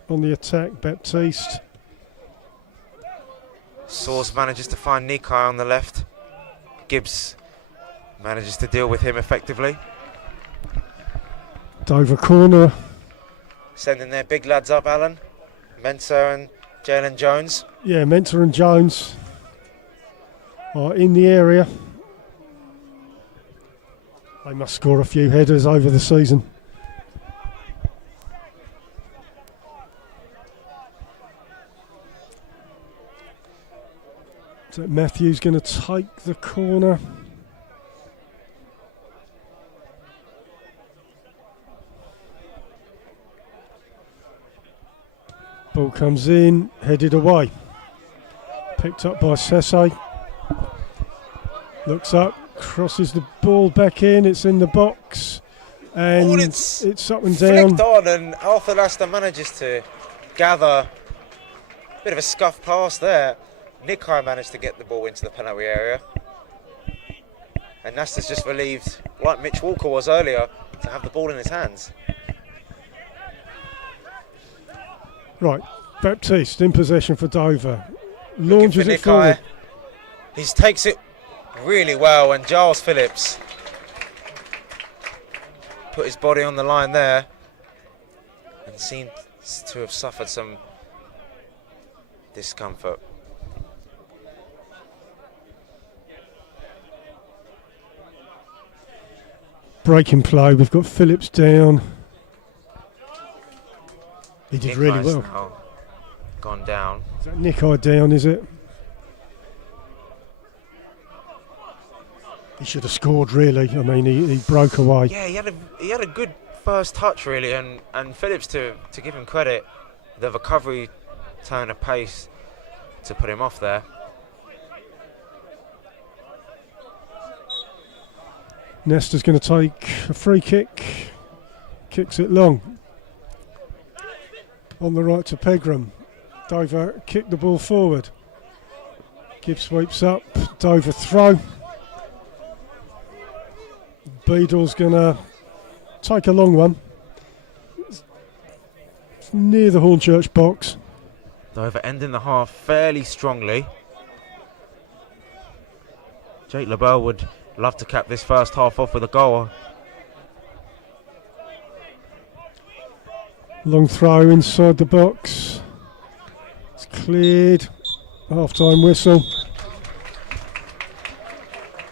on the attack, Baptiste. Saws manages to find Nikai on the left. Gibbs manages to deal with him effectively. Dover corner. Sending their big lads up, Alan. Mensah and Jalen Jones. Yeah, Mensah and Jones are in the area. They must score a few headers over the season. So Matthews going to take the corner. Ball comes in, headed away. Picked up by Sesse. Looks up, crosses the ball back in, it's in the box. And it's up and down. Flicked on, and Arthur Laster manages to gather. Bit of a scuff pass there. Nikai managed to get the ball into the penalty area. And Laster's just relieved, like Mitch Walker was earlier, to have the ball in his hands. Right, Baptiste in possession for Dover. Launches it forward. He takes it really well, and Giles Phillips put his body on the line there and seemed to have suffered some discomfort. Breaking play, we've got Phillips down. He did really well. Now gone down. Is that Nikai down, is it? He should have scored, really. I mean, he broke away. Yeah, he had a good first touch, really, and Phillips, to give him credit, the recovery turn of pace to put him off there. Nestor's going to take a free kick. Kicks it long. On the right to Pegram. Dover kick the ball forward. Gibbs sweeps up. Dover throw. Beadle's going to take a long one. It's near the Hornchurch box. Dover ending the half fairly strongly. Jake LaBelle would love to cap this first half off with a goal. Long throw inside the box. It's cleared. Half-time whistle.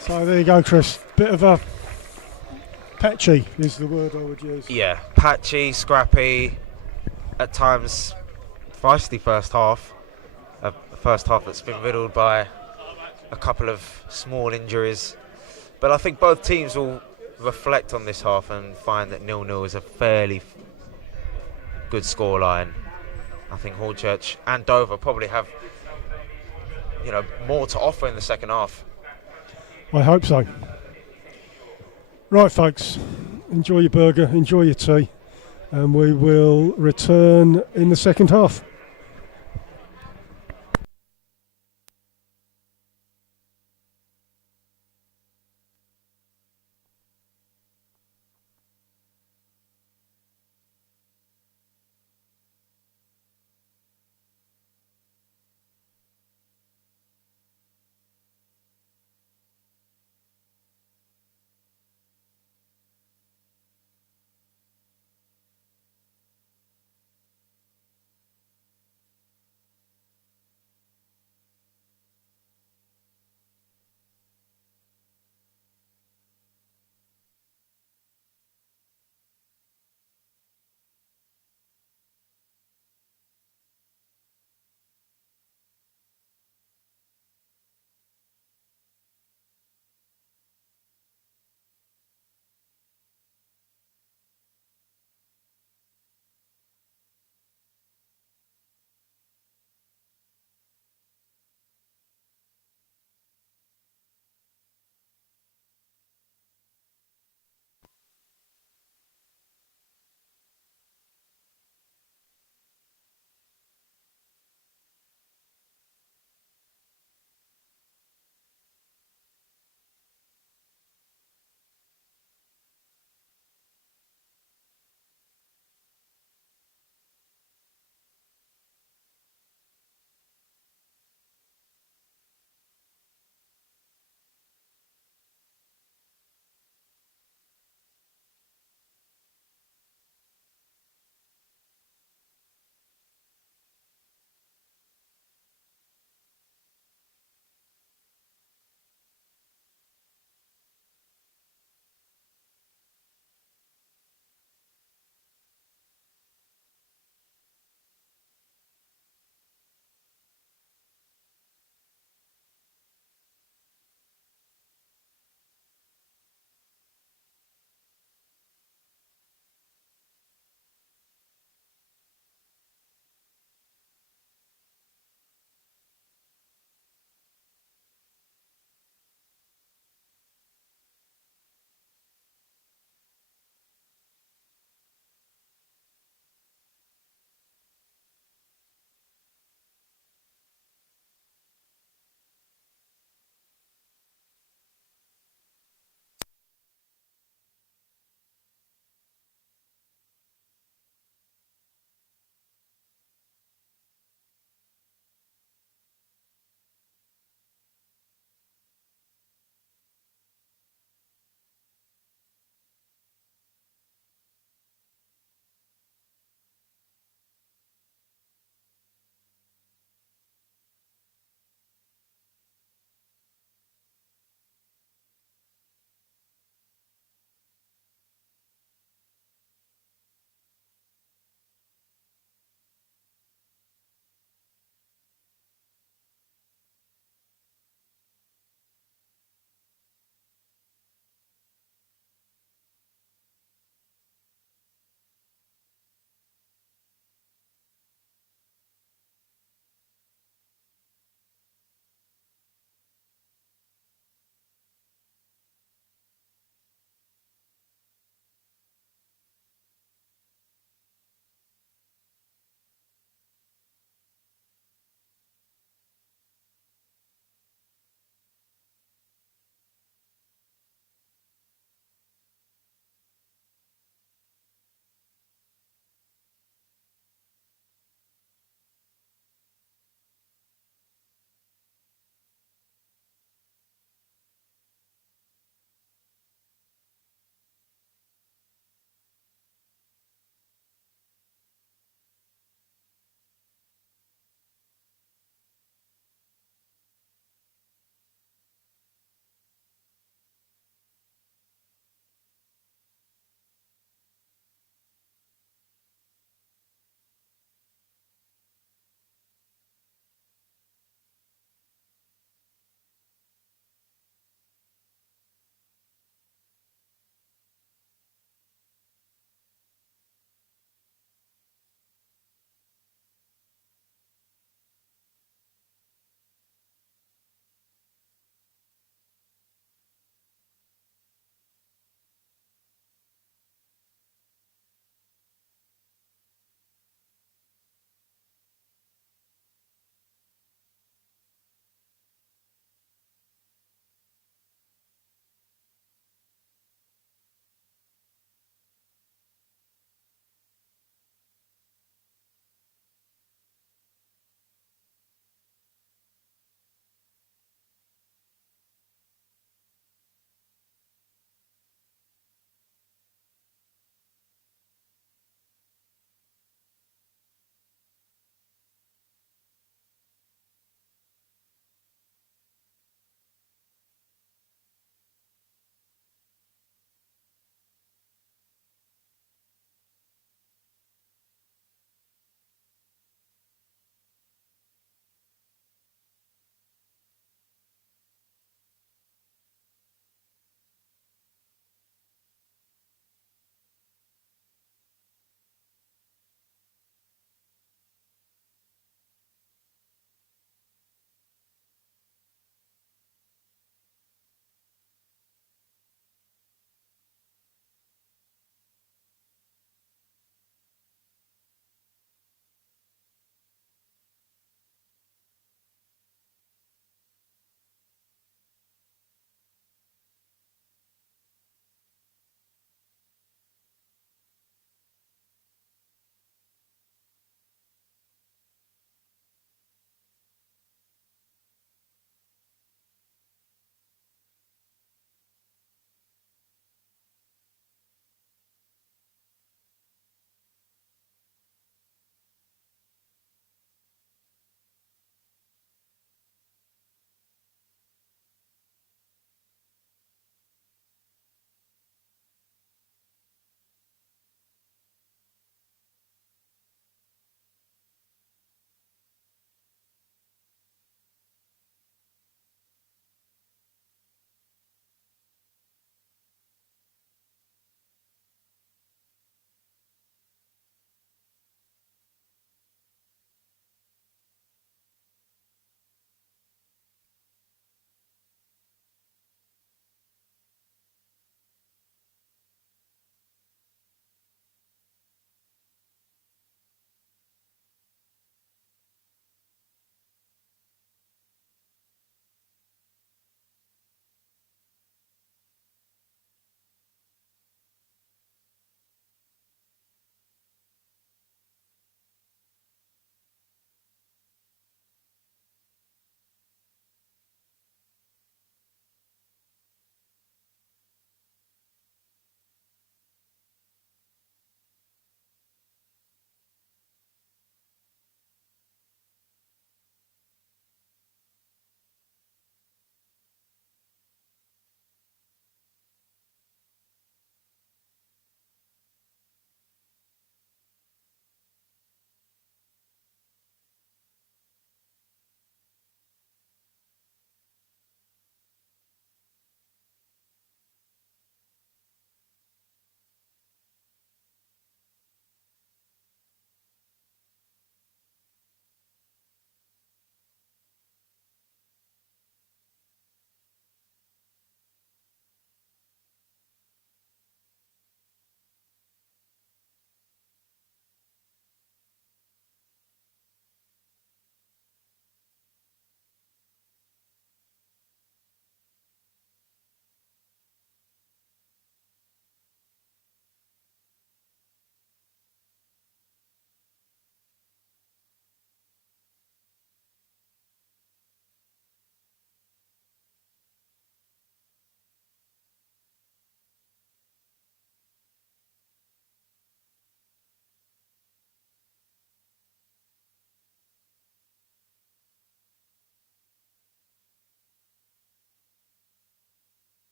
So there you go, Chris. Bit of a patchy is the word I would use. Yeah, patchy, scrappy, at times feisty first half. A first half that's been riddled by a couple of small injuries. But I think both teams will reflect on this half and find that 0-0 is a fairly good scoreline. I think Hornchurch and Dover probably have, more to offer in the second half. I hope so. Right, folks, enjoy your burger, enjoy your tea, and we will return in the second half.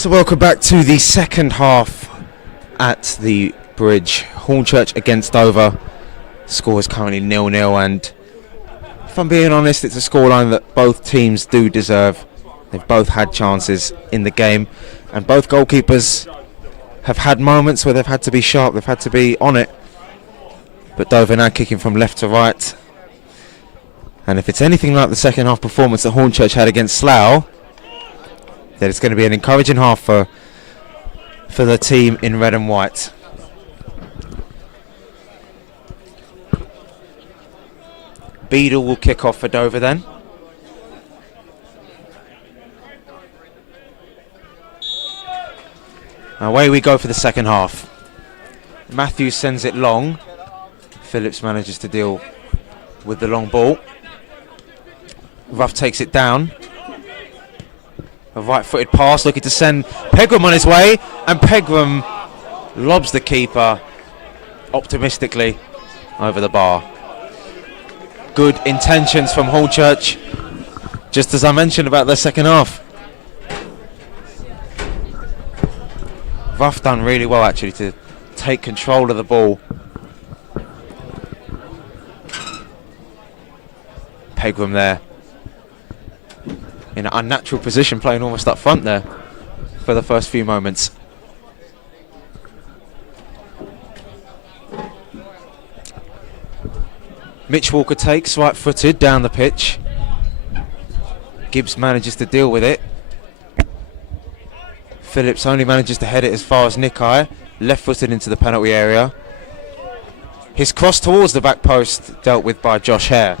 So welcome back to the second half at the Bridge. Hornchurch against Dover. Score is currently 0-0, and if I'm being honest, it's a scoreline that both teams do deserve. They've both had chances in the game, and both goalkeepers have had moments where they've had to be sharp, they've had to be on it. But Dover now kicking from left to right. And if it's anything like the second half performance that Hornchurch had against Slough, then it's going to be an encouraging half for the team in red and white. Beadle will kick off for Dover then. Away we go for the second half. Matthews sends it long. Phillips manages to deal with the long ball. Ruff takes it down. A right-footed pass looking to send Pegram on his way, and Pegram lobs the keeper optimistically over the bar. Good intentions from Hornchurch, just as I mentioned about the second half. Ruff done really well actually to take control of the ball. Pegram there in an unnatural position, playing almost up front there for the first few moments. Mitch Walker takes, right-footed, down the pitch. Gibbs manages to deal with it. Phillips only manages to head it as far as Nikai, left-footed into the penalty area. His cross towards the back post, dealt with by Josh Hare.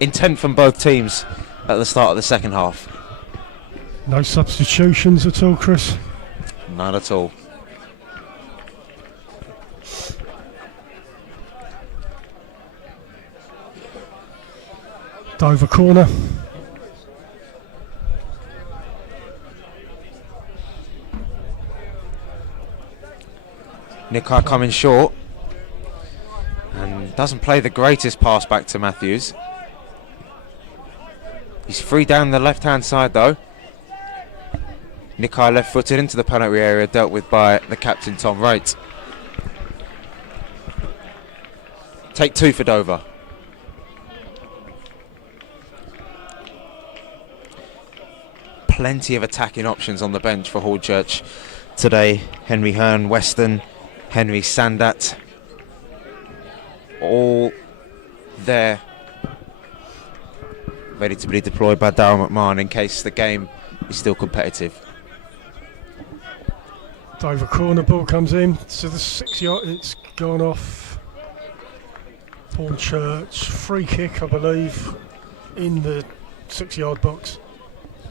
Intent from both teams at the start of the second half. No substitutions at all, Chris? None at all. Dover corner. Nikai coming short and doesn't play the greatest pass back to Matthews. He's free down the left-hand side though. Nikai left-footed into the penalty area, dealt with by the captain Tom Wright. Take two for Dover. Plenty of attacking options on the bench for Hornchurch today. Henry Hearn, Weston, Henry Sandat, all there ready to be deployed by Darryl McMahon in case the game is still competitive. Dover corner, ball comes in to the 6 yard, it's gone off. Hornchurch, free kick I believe in the 6 yard box.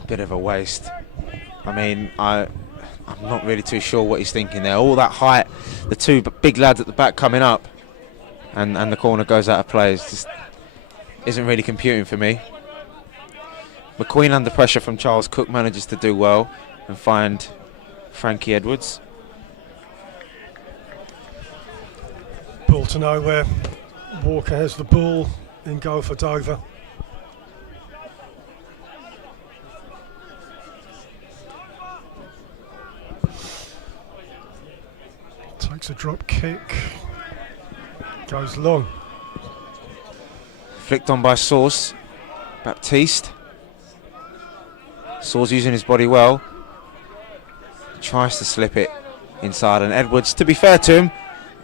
Bit of a waste. I mean, I'm not really too sure what he's thinking there. All that height, the two big lads at the back coming up, and the corner goes out of play. It just isn't really computing for me. McQueen under pressure from Charles Cook manages to do well and find Frankie Edwards. Ball to nowhere. Walker has the ball in goal for Dover. Takes a drop kick, goes long. Flicked on by Sauce. Baptiste. Sauce using his body well. Tries to slip it inside, and Edwards, to be fair to him,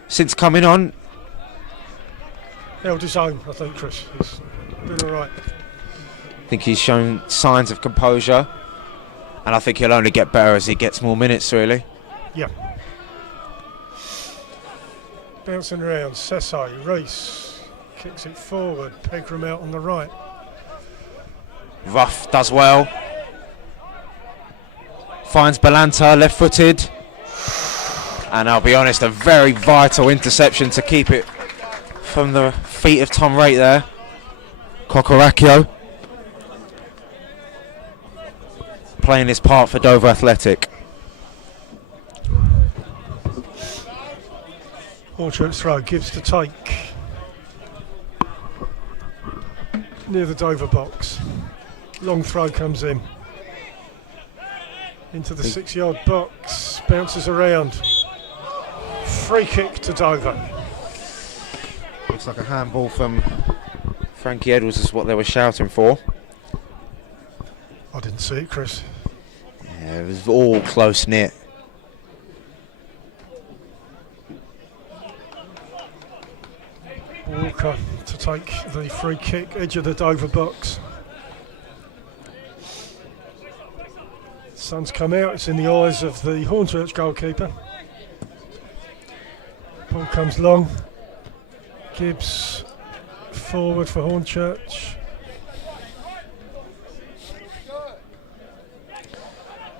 since coming on, held his own, I think, Chris. He's been alright. I think he's shown signs of composure, and I think he'll only get better as he gets more minutes, really. Yeah. Bouncing around, Sessay, Reese kicks it forward, Pegram out on the right. Ruff does well. Finds Balanta, left-footed. And I'll be honest, a very vital interception to keep it from the feet of Tom Wright there. Kokorakio playing his part for Dover Athletic. Hornchurch throw, Gibbs to take. Near the Dover box. Long throw comes in. Into the 6-yard box. Bounces around. Free kick to Dover. Looks like a handball from Frankie Edwards is what they were shouting for. I didn't see it, Chris. Yeah, it was all close knit. Walker to take the free kick, edge of the Dover box. Sun's come out, it's in the eyes of the Hornchurch goalkeeper. Ball comes long. Gibbs forward for Hornchurch.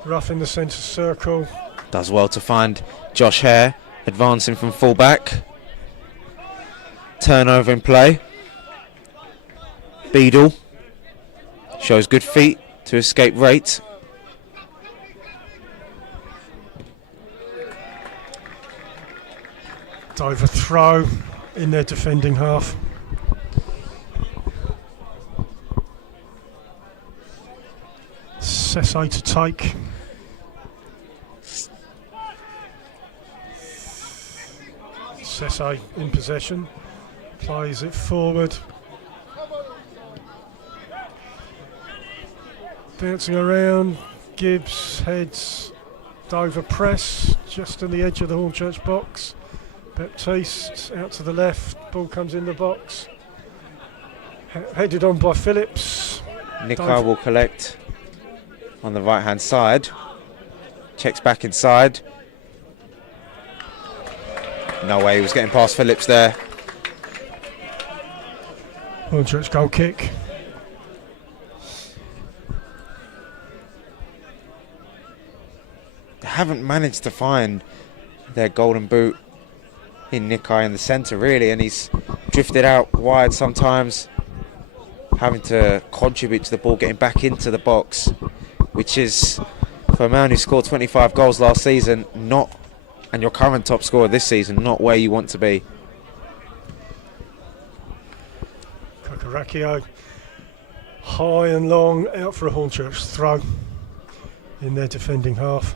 Rough in the centre circle. Does well to find Josh Hare advancing from full back. Turnover in play. Beadle shows good feet to escape rate. Dover throw in their defending half. Sesse to take. Sesse in possession. Plays it forward. Bouncing around. Gibbs heads. Dover press just on the edge of the Hornchurch box. Baptiste out to the left. Ball comes in the box. Headed on by Phillips. Nikai will collect on the right hand side. Checks back inside. No way, he was getting past Phillips there. Hornchurch goal kick. They haven't managed to find their golden boot in Nikai in the centre really, and he's drifted out wide sometimes, having to contribute to the ball getting back into the box, which is, for a man who scored 25 goals last season, not, and your current top scorer this season, not where you want to be. Kokorakio high and long out for a Hornchurch throw in their defending half.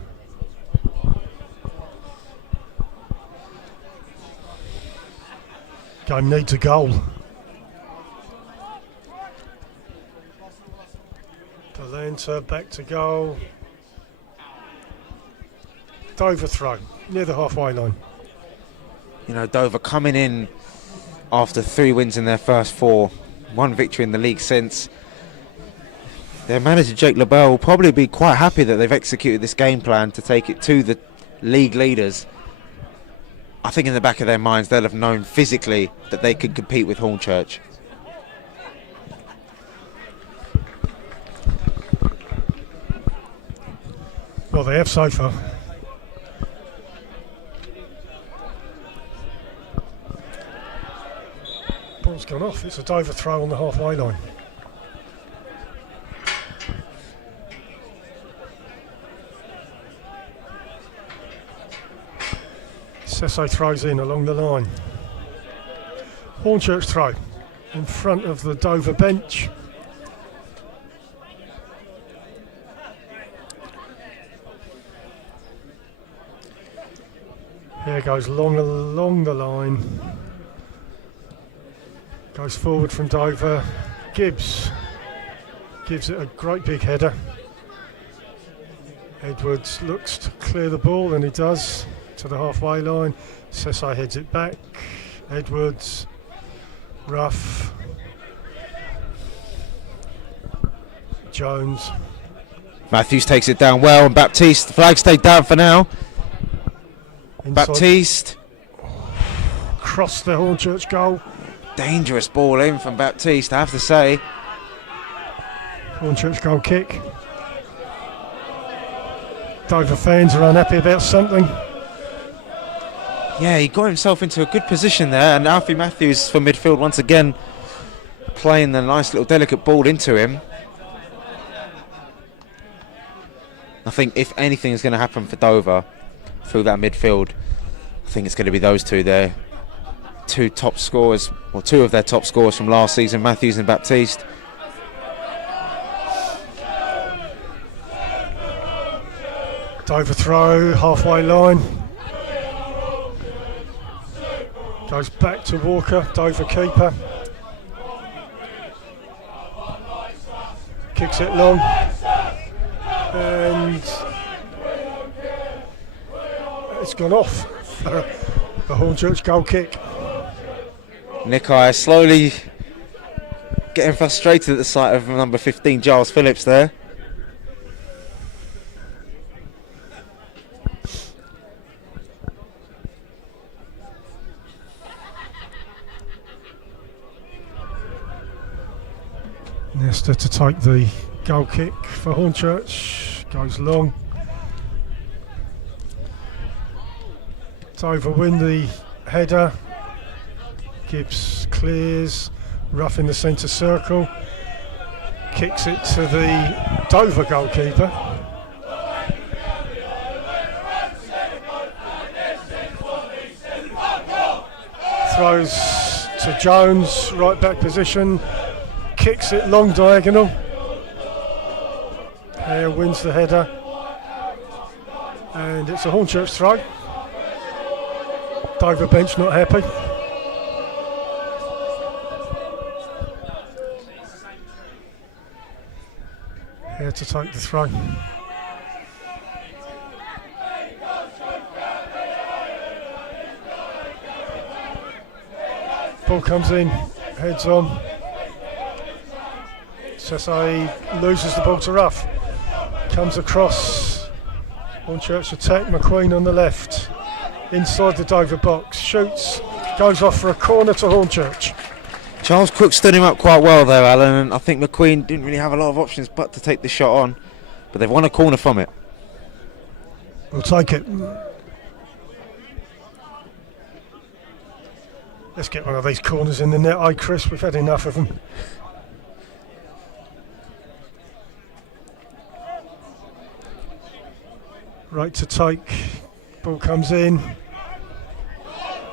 Game needs a goal. Palanta back to goal. Dover throw near the halfway line. You know, Dover coming in after 3 wins in their first 4, 1 victory in the league since. Their manager Jake LaBelle will probably be quite happy that they've executed this game plan to take it to the league leaders. I think in the back of their minds they'll have known physically that they could compete with Hornchurch. Well, they have so far. Ball's gone off. It's a Dover throw on the halfway line. Sesse throws in along the line. Hornchurch throw in front of the Dover bench. Here goes long along the line. Goes forward from Dover. Gibbs gives it a great big header. Edwards looks to clear the ball, and he does, to the halfway line. Sesse heads it back. Edwards, Rough, Jones. Matthews takes it down well, and Baptiste, the flag stayed down for now. Inside. Baptiste. Cross the Hornchurch goal. Dangerous ball in from Baptiste, I have to say. Hornchurch goal kick. Dover fans are unhappy about something. Yeah, he got himself into a good position there, and Alfie Matthews for midfield once again playing the nice little delicate ball into him. I think if anything is going to happen for Dover through that midfield, I think it's going to be those two there. 2 top scorers, or 2 of their top scorers from last season, Matthews and Baptiste. Overthrow, halfway line. Goes back to Walker, Dover keeper. Kicks it long. And it's gone off for a Hornchurch goal kick. Nikai slowly getting frustrated at the sight of number 15, Giles Phillips there. Nesta to take the goal kick for Hornchurch. Goes long. Dover win the header. Gibbs clears. Rough in the centre circle. Kicks it to the Dover goalkeeper. Throws to Jones, right back position. Kicks it long diagonal. Hare wins the header. And it's a Hornchurch throw. Dover bench not happy. Here to take the throw. Ball comes in, heads on. Sessay loses the ball to Rough. Comes across. Hornchurch attack, McQueen on the left. Inside the Dover box, shoots, goes off for a corner to Hornchurch. Charles Cook stood him up quite well there, Alan, and I think McQueen didn't really have a lot of options but to take the shot on, but they've won a corner from it. We'll take it. Let's get one of these corners in the net, Chris, we've had enough of them. Right to take, ball comes in.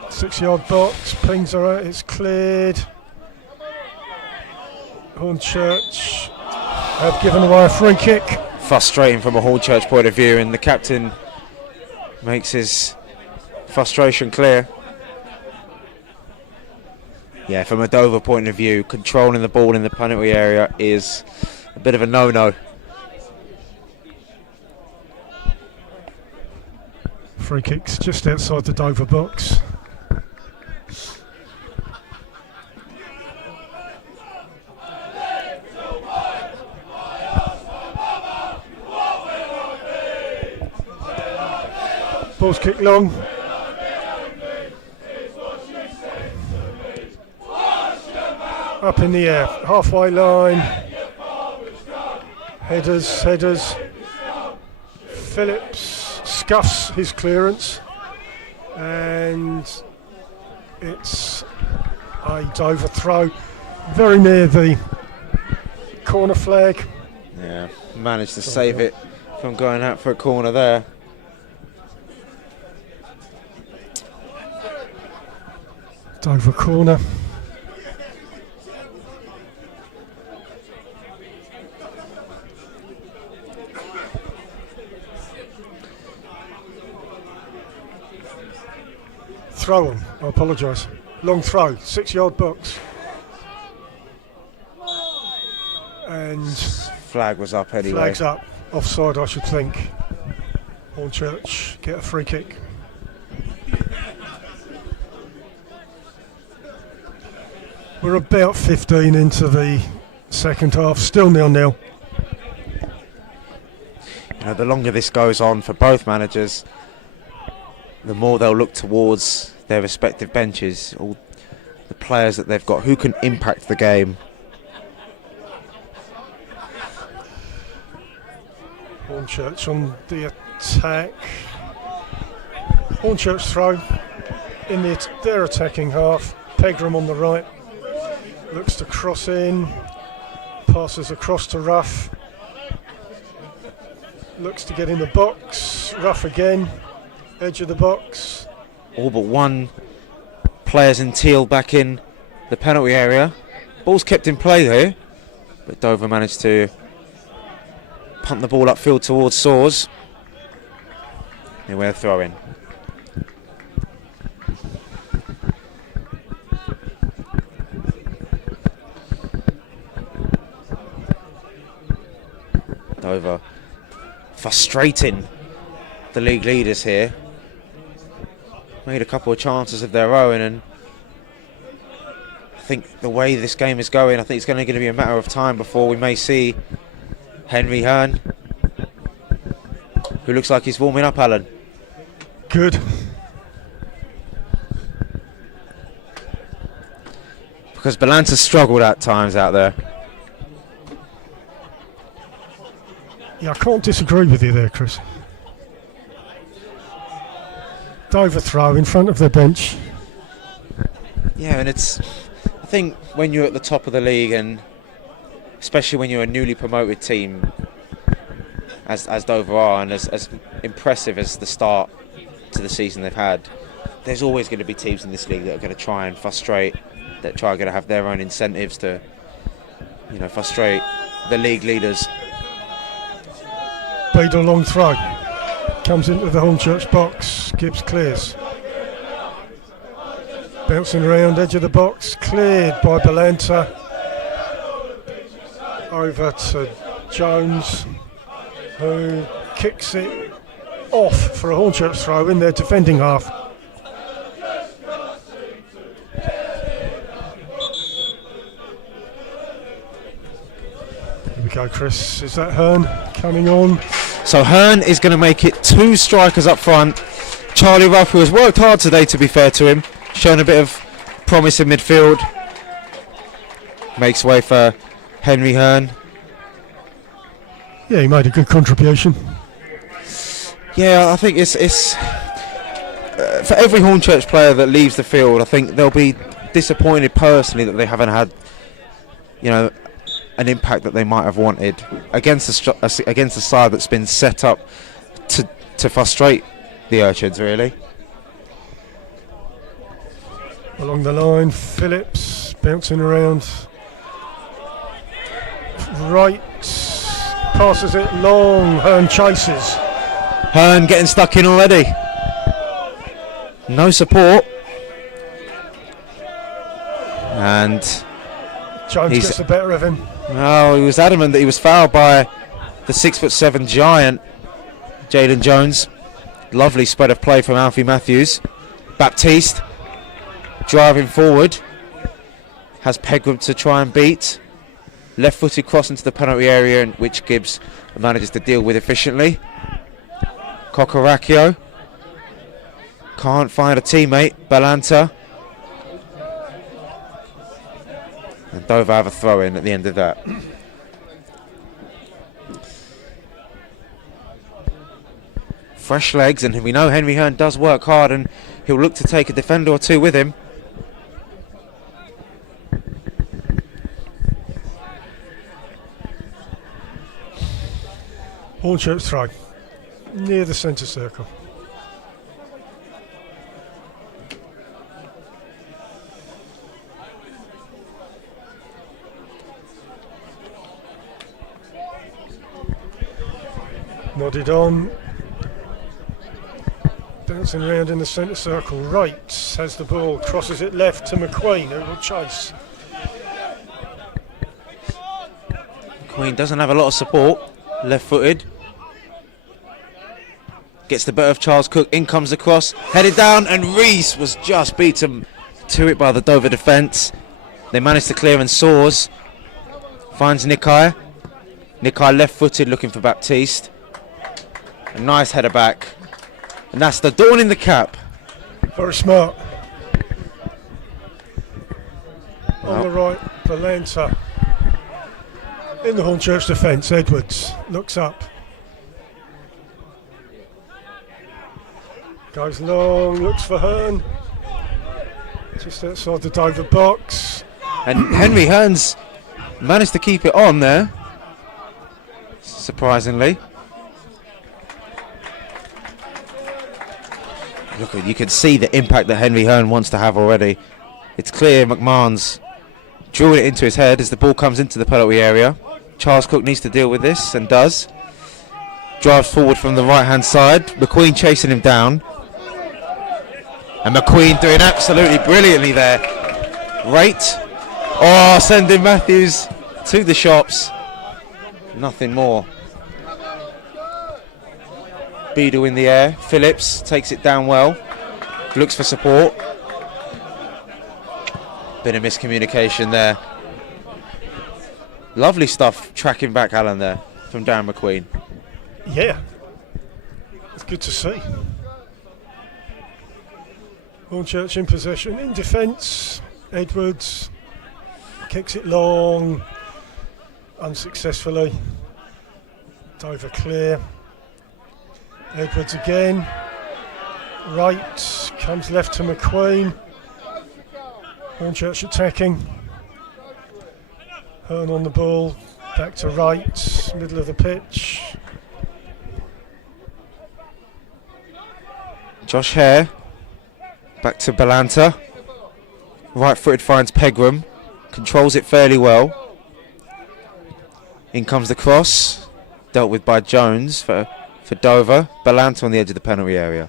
6-yard box, pings her out, it's cleared. Hornchurch have given away a free kick. Frustrating from a Hornchurch point of view, and the captain makes his frustration clear. Yeah, from a Dover point of view, controlling the ball in the penalty area is a bit of a no-no. Free kicks just outside the Dover box. Ball's kicked long. Up in the air, halfway line. Headers. Phillips scuffs his clearance, and it's a Dover throw, very near the corner flag. Yeah, managed to save it from going out for a corner there. Dover corner. Throw on, I apologise. Long throw, 6-yard box. And flag was up anyway. Flag's up, offside I should think. Hornchurch get a free kick. We're about 15 into the second half, still 0-0. You know, the longer this goes on for both managers, the more they'll look towards their respective benches, all the players that they've got who can impact the game. Hornchurch on the attack. Hornchurch throw in their attacking half. Pegram on the right. Looks to cross in. Passes across to Rough. Looks to get in the box. Rough again. Edge of the box. All but one player's in teal back in the penalty area. Ball's kept in play here, but Dover managed to punt the ball upfield towards Soares. Anyway, throw in. Dover frustrating the league leaders here. Made a couple of chances of their own, and I think the way this game is going, I think it's going to be a matter of time before we may see Henry Hearn, who looks like he's warming up, Alan. Good. Because Balanta struggled at times out there. Yeah, I can't disagree with you there, Chris. Dover throw in front of the bench. Yeah, and I think when you're at the top of the league, and especially when you're a newly promoted team, as Dover are, and as impressive as the start to the season they've had, there's always going to be teams in this league that are going to try and frustrate, that try going to have their own incentives to, frustrate the league leaders. Beadle long throw. Comes into the Hornchurch box. Gibbs clears. Bouncing around edge of the box. Cleared by Balanta. Over to Jones, who kicks it off for a Hornchurch throw in their defending half. Here we go, Chris. Is that Hearn coming on? So Hearn is going to make it 2 strikers up front. Charlie Ruff, who has worked hard today, to be fair to him, shown a bit of promise in midfield, makes way for Henry Hearn. Yeah, he made a good contribution. Yeah, I think it's for every Hornchurch player that leaves the field, I think they'll be disappointed personally that they haven't had, an impact that they might have wanted against the side that's been set up to frustrate the Urchins, really. Along the line, Phillips bouncing around. Right, passes it long, Hearn chases. Hearn getting stuck in already. No support. And Jones gets the better of him. No, he was adamant that he was fouled by the 6'7" giant, Jayden Jones. Lovely spread of play from Alfie Matthews. Baptiste driving forward. Has Pegram to try and beat. Left-footed cross into the penalty area, in which Gibbs manages to deal with efficiently. Kokorakio can't find a teammate. Balanta. And Dover have a throw in at the end of that. Fresh legs, and we know Henry Hearn does work hard, and he'll look to take a defender or two with him. Hornchurch throw near the centre circle. Nodded on. Bouncing around in the centre circle. Right has the ball, crosses it left to McQueen, who will chase. McQueen doesn't have a lot of support. Left-footed. Gets the better of Charles Cook. In comes the cross. Headed down, and Rees was just beaten to it by the Dover defence. They managed to clear, and Soars finds Nikai. Nikai left-footed, looking for Baptiste. A nice header back. And that's the dawn in the cap. Very smart. On the right, Balanta. In the Hornchurch defence, Edwards looks up. Goes long, looks for Hearn. Just outside the Dover box. And Henry Hearn's managed to keep it on there, surprisingly. Look, you can see the impact that Henry Hearn wants to have already. It's clear McMahon's drawing it into his head as the ball comes into the penalty area. Charles Cook needs to deal with this, and does. drives forward from the right hand side. McQueen chasing him down. And McQueen doing absolutely brilliantly there. Rate. Oh, sending Matthews to the shops. Nothing more. Beadle in the air. Phillips takes it down well. Looks for support. Bit of miscommunication there. Lovely stuff tracking back Alan there from Darren McQueen. Yeah, it's good to see. Hornchurch in possession, in defence. Edwards kicks it long, unsuccessfully. Dover clear. Edwards again. Right, comes left to McQueen. Hornchurch attacking. Hearn on the ball, back to right, middle of the pitch. Josh Hare, back to Balanta. Right footed finds Pegram, controls it fairly well. In comes the cross, dealt with by Jones for Dover. Balanta on the edge of the penalty area.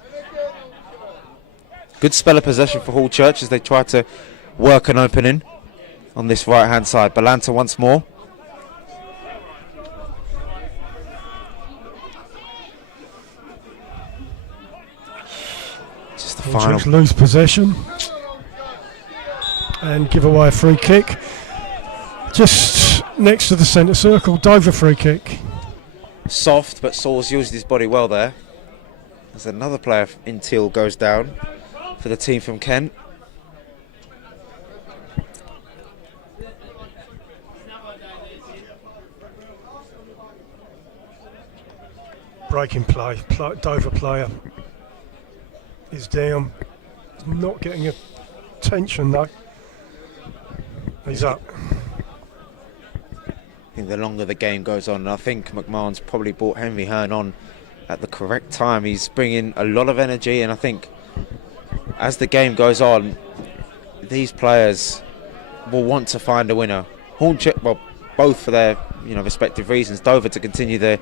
Good spell of possession for Hornchurch as they try to work an opening on this right hand side. Balanta once more. Just the final. Lose possession and give away a free kick. Just next to the centre circle, Dover free kick. Soft, but Saul's used his body well there. As another player in teal goes down for the team from Kent. Breaking play, Dover player is down. He's not getting attention though. He's up. I think the longer the game goes on, and I think McMahon's probably brought Henry Hearn on at the correct time. He's bringing a lot of energy, and I think as the game goes on, these players will want to find a winner. Hornchurch, well, both for their respective reasons. Dover to continue their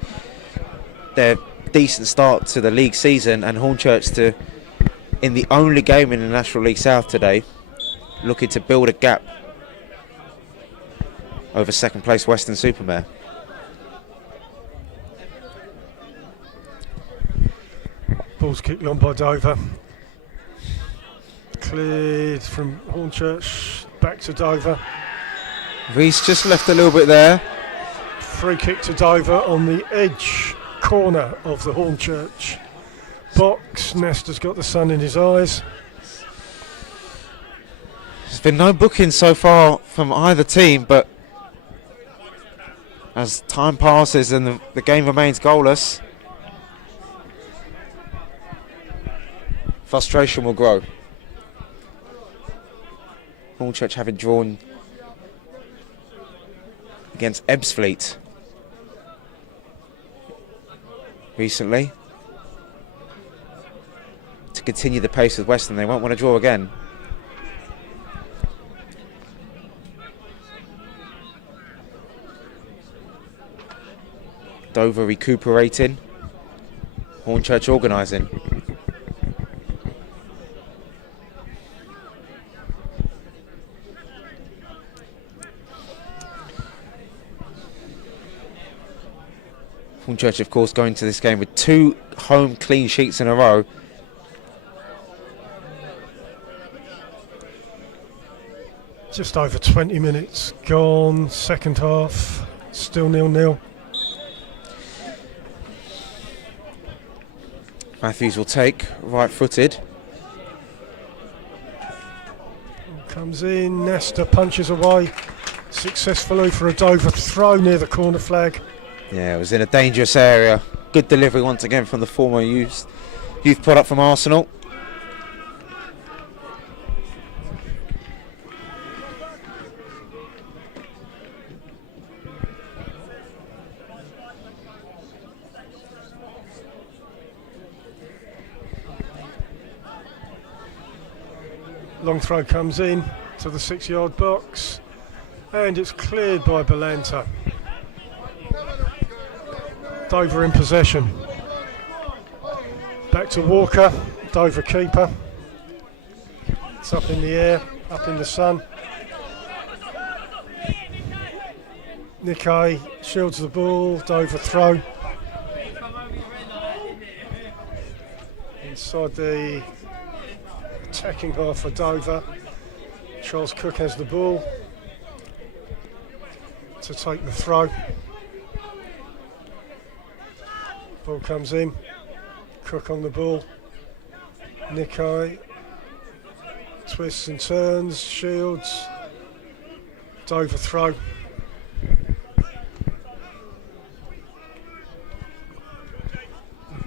decent start to the league season, and Hornchurch to, in the only game in the National League South today, looking to build a gap over second place Western Supermare. Ball's kicked on by Dover. Cleared from Hornchurch, back to Dover. Reese just left a little bit there. Free kick to Dover on the edge corner of the Hornchurch box. Nestor's got the sun in his eyes. There's been no booking so far from either team, but as time passes and the game remains goalless, frustration will grow. Hornchurch having drawn against Ebbsfleet recently. To continue the pace with Western, they won't want to draw again. Dover recuperating, Hornchurch organising. Hornchurch, of course, going to this game with 2 home clean sheets in a row. Just over 20 minutes gone, second half, still 0-0. Matthews will take, right-footed. Comes in, Nestor punches away successfully for a Dover throw near the corner flag. Yeah, it was in a dangerous area. Good delivery once again from the former youth product from Arsenal. Long throw comes in to the 6-yard box and it's cleared by Balanta. Dover in possession. Back to Walker, Dover keeper. It's up in the air, up in the sun. Nikkei shields the ball, Dover throw. Inside the attacking half for Dover. Charles Cook has the ball to take the throw. Ball comes in. Cook on the ball. Nikkei twists and turns, shields. Dover throw.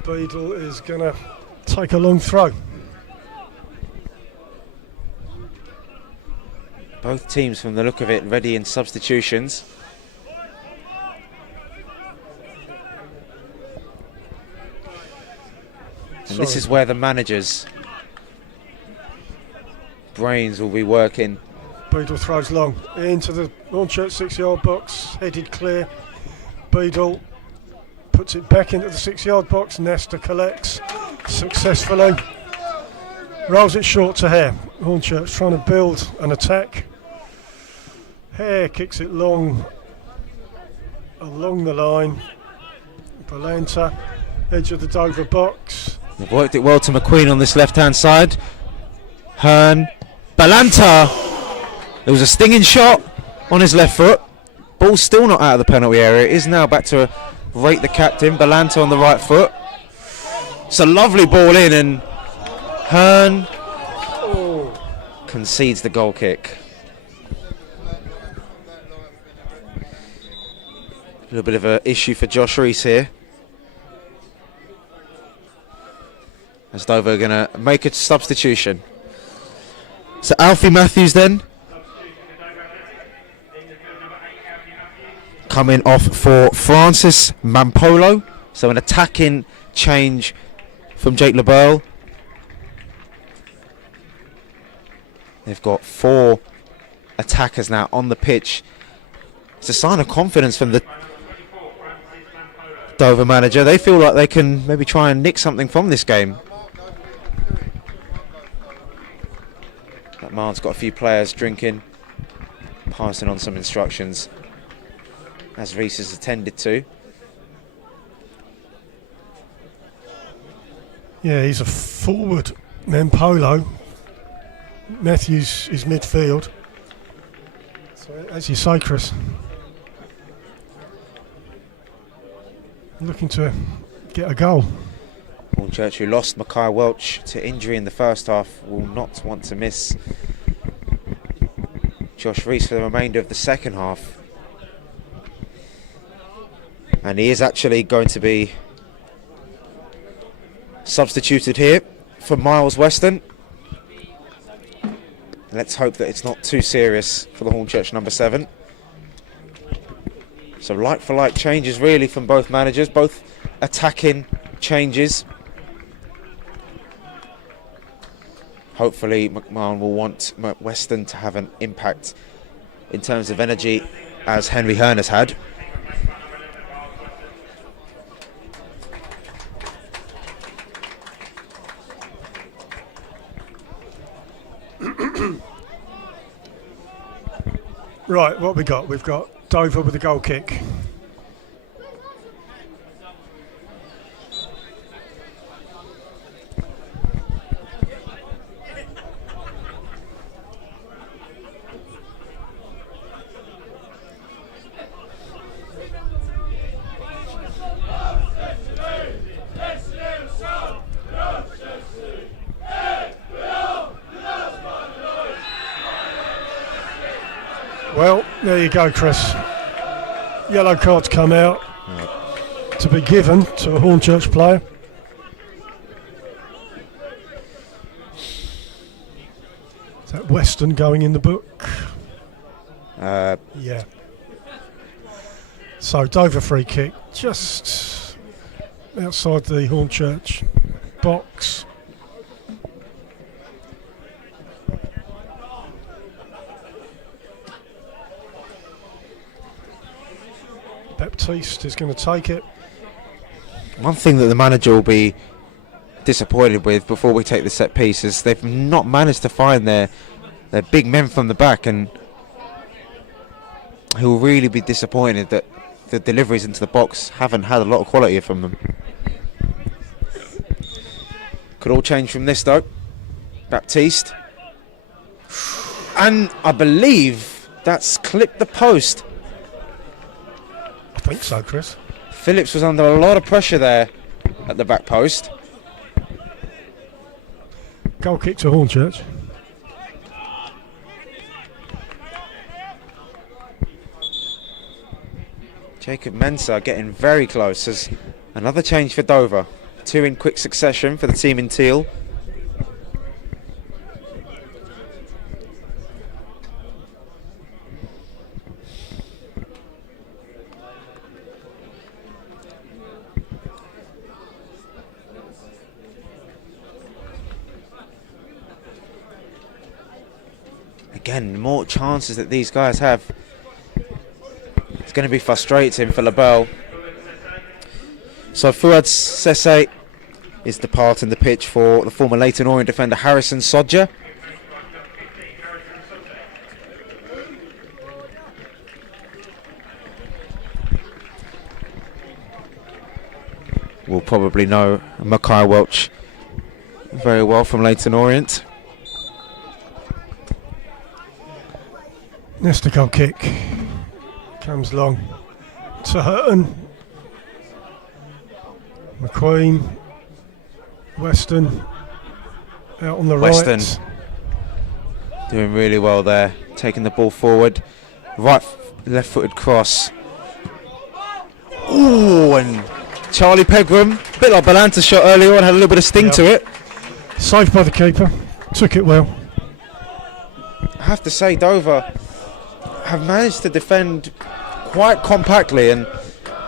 Beadle is going to take a long throw. Both teams, from the look of it, ready in substitutions. And this is where the managers' brains will be working. Beadle throws long into the Hornchurch 6-yard box, headed clear. Beadle puts it back into the 6-yard box. Nesta collects successfully. Rolls it short to Hare. Hornchurch trying to build an attack. Hare kicks it long along the line. Balanta, edge of the Dover box. They've worked it well to McQueen on this left-hand side. Hearn, Balanta. There was a stinging shot on his left foot. Ball still not out of the penalty area. It is now back to rate the captain. Balanta on the right foot. It's a lovely ball in, and Hearn concedes the goal kick. A little bit of an issue for Josh Reese here. As Dover are going to make a substitution. So Alfie Matthews then coming off for Francis Mampolo. So an attacking change from Jake LeBeau. They've got 4 attackers now on the pitch. It's a sign of confidence from the Dover manager. They feel like they can maybe try and nick something from this game. That Marn's got a few players drinking, passing on some instructions, as Reese has attended to. Yeah, he's a forward. Mampolo. Matthews is midfield. So as you say, Chris, looking to get a goal. Hornchurch, who lost Mackay Welch to injury in the first half, will not want to miss Josh Reese for the remainder of the second half. And he is actually going to be substituted here for Miles Weston. Let's hope that it's not too serious for the Hornchurch number 7. So like-for-like changes really from both managers, both attacking changes. Hopefully McMahon will want Weston to have an impact in terms of energy as Henry Hearn has had. Right, what we got? We've got Dover with a goal kick. Well, there you go, Chris. Yellow cards come out to be given to a Hornchurch player. Is that Weston going in the book? Yeah. So Dover free kick, just outside the Hornchurch box. Baptiste is going to take it. One thing that the manager will be disappointed with before we take the set piece is they've not managed to find their big men from the back, and he will really be disappointed that the deliveries into the box haven't had a lot of quality from them. Could all change from this though. Baptiste, and I believe that's clipped the post. I think so, Chris. Phillips was under a lot of pressure there at the back post. Goal kick to Hornchurch. Jacob Mensah getting very close as another change for Dover. 2 in quick succession for the team in teal. Again, more chances that these guys have. It's going to be frustrating for LaBelle. So Fuad Sese is departing the pitch for the former Leyton Orient defender Harrison Sodja. We'll probably know Mackay Welch very well from Leyton Orient. That's the goal kick. Comes long to Hurton. McQueen. Weston. Out on the Weston right. doing really well there. Taking the ball forward. Left-footed cross. Ooh, and Charlie Pegram, a bit like Balanta's shot earlier on, had a little bit of sting to it. Saved by the keeper. Took it well. I have to say, Dover have managed to defend quite compactly, and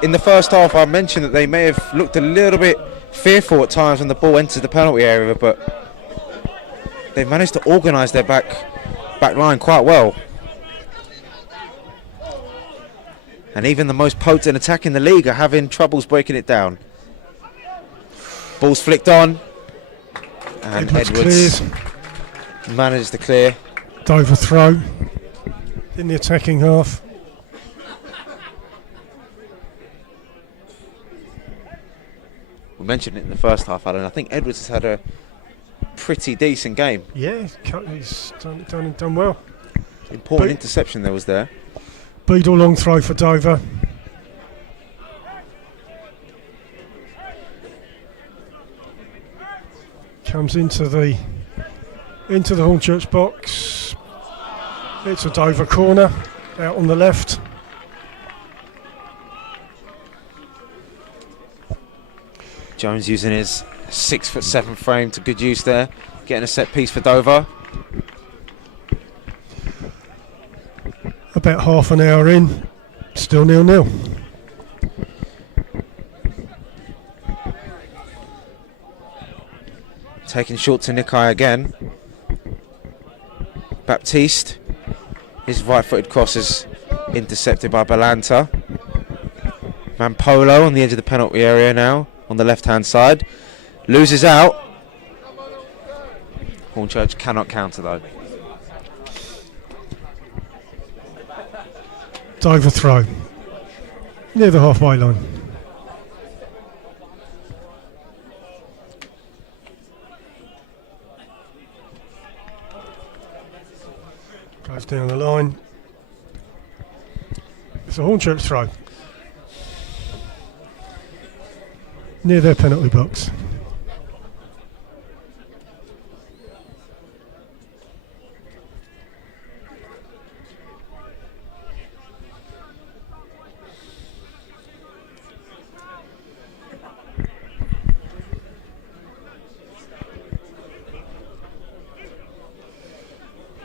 in the first half I mentioned that they may have looked a little bit fearful at times when the ball enters the penalty area, but they've managed to organise their back line quite well. And even the most potent attack in the league are having troubles breaking it down. Ball's flicked on, and Edwards managed to clear. Dover throw in the attacking half. We mentioned it in the first half, Alan. I think Edwards has had a pretty decent game. Yeah, he's done well. Important interception there was there. Beadle long throw for Dover. Comes into the Hornchurch box. It's a Dover corner out on the left. Jones using his 6'7" frame to good use there, getting a set piece for Dover. About half an hour in, still 0-0. Taking short to Nikai again. Baptiste, his right-footed cross is intercepted by Balanta. Mampolo on the edge of the penalty area now, on the left-hand side. Loses out. Hornchurch cannot counter though. Dover throw near the halfway line. Goes down the line. It's a Hornchurch throw near their penalty box.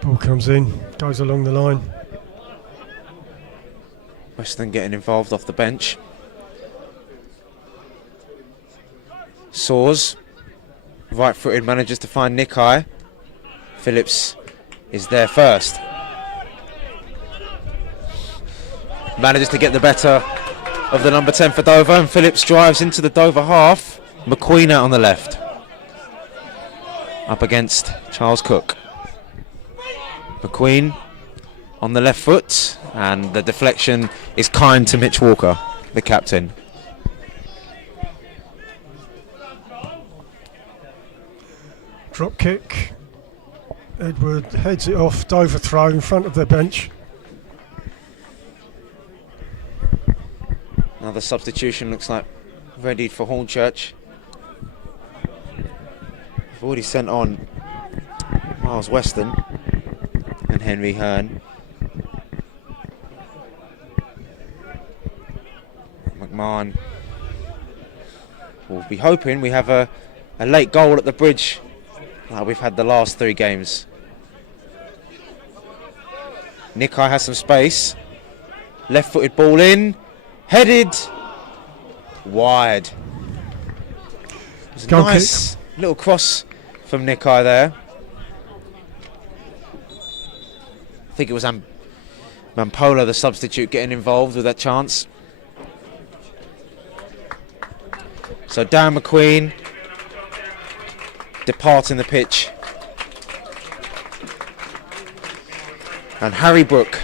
Ball comes in, goes along the line. Weston getting involved off the bench. Soars, right-footed, manages to find Nikai. Phillips is there first. Manages to get the better of the number 10 for Dover, and Phillips drives into the Dover half. McQueen out on the left, up against Charles Cook. McQueen on the left foot, and the deflection is kind to Mitch Walker, the captain. Drop kick. Edward heads it off. Dover throw in front of their bench. Another substitution looks like ready for Hornchurch. We've already sent on Miles Weston and Henry Hearn. McMahon will be hoping we have a late goal at the bridge like we've had the last 3 games. Nikai has some space. Left-footed ball in. Headed. Wide. It was a Goal nice little cross from Nikai there. I think it was Mampola, the substitute, getting involved with that chance. So Dan McQueen departing the pitch. And Harry Brook,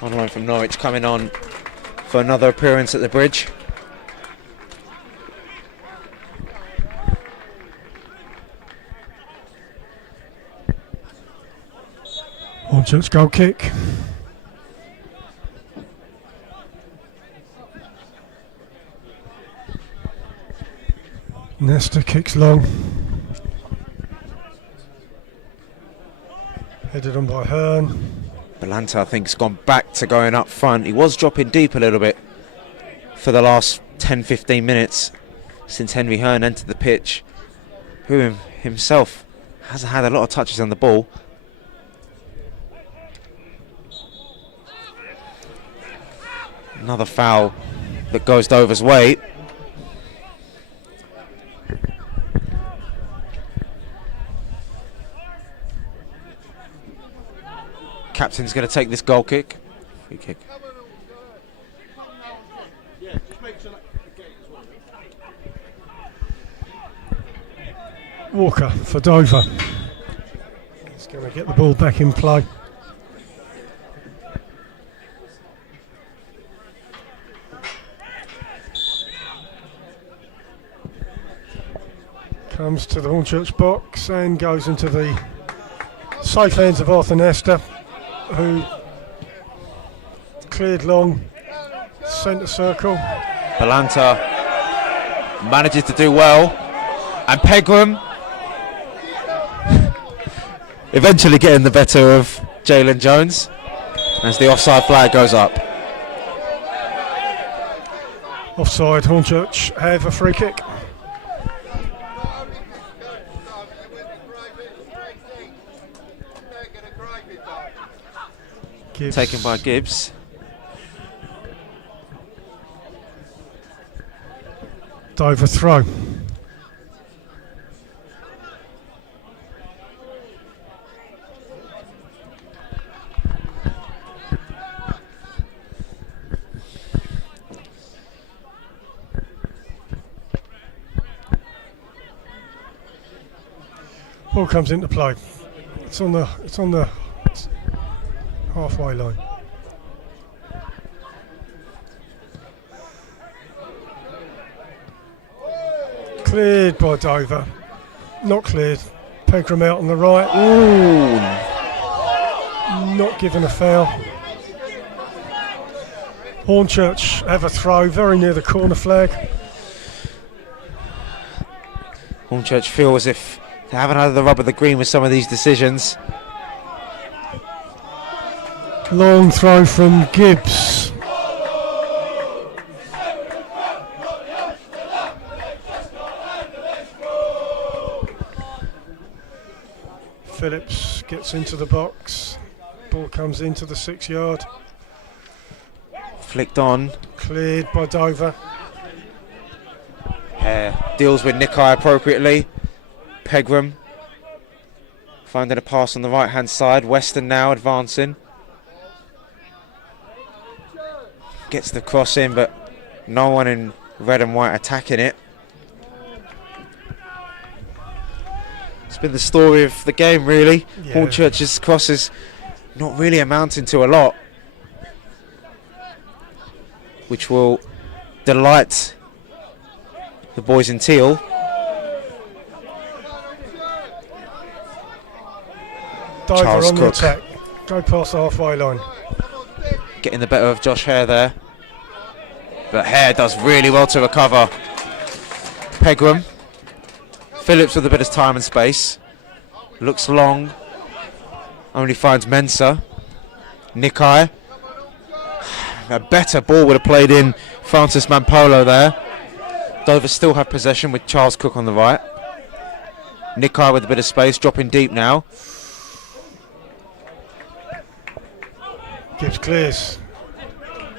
on loan from Norwich, coming on for another appearance at the bridge. Hornchurch goal kick. Nesta kicks long. Headed on by Hearn. Balanta, I think, has gone back to going up front. He was dropping deep a little bit for the last 10-15 minutes since Henry Hearn entered the pitch, who himself hasn't had a lot of touches on the ball. Another foul that goes Dover's way. Captain's going to take this goal kick. Free kick. Walker for Dover. He's going to get the ball back in play. Comes to the Hornchurch box and goes into the safe hands of Arthur Nesta, who cleared long, centre circle. Balanta manages to do well, and Pegram eventually getting the better of Jalen Jones as the offside flag goes up. Offside, Hornchurch have a free kick. Gibbs. Taken by Gibbs. Dover throw. Ball comes into play. It's on the halfway line. Cleared by Dover. Not cleared. Pegram out on the right. Ooh. Not given a foul. Hornchurch have a throw very near the corner flag. Hornchurch feel as if they haven't had the rub of the green with some of these decisions. Long throw from Gibbs. Phillips gets into the box. Ball comes into the 6 yard. Flicked on. Cleared by Dover. Deals with Nikai appropriately. Pegram finding a pass on the right hand side. Weston now advancing. Gets the cross in, but No one in red and white attacking it. It's been the story of the game, really. Yeah. Hornchurch's crosses not really amounting to a lot, which will delight the boys in teal. Dover Charles on the Cook. attack. Go past the halfway line. Getting the better of Josh Hare there. But Hare does really well to recover. Pegram. Phillips with a bit of time and space. Looks long. Only finds Mensah. Nikai. A better ball would have played in Francis Mampolo there. Dover still have possession with Charles Cook on the right. Nikai with a bit of space, dropping deep now. Gibbs clears.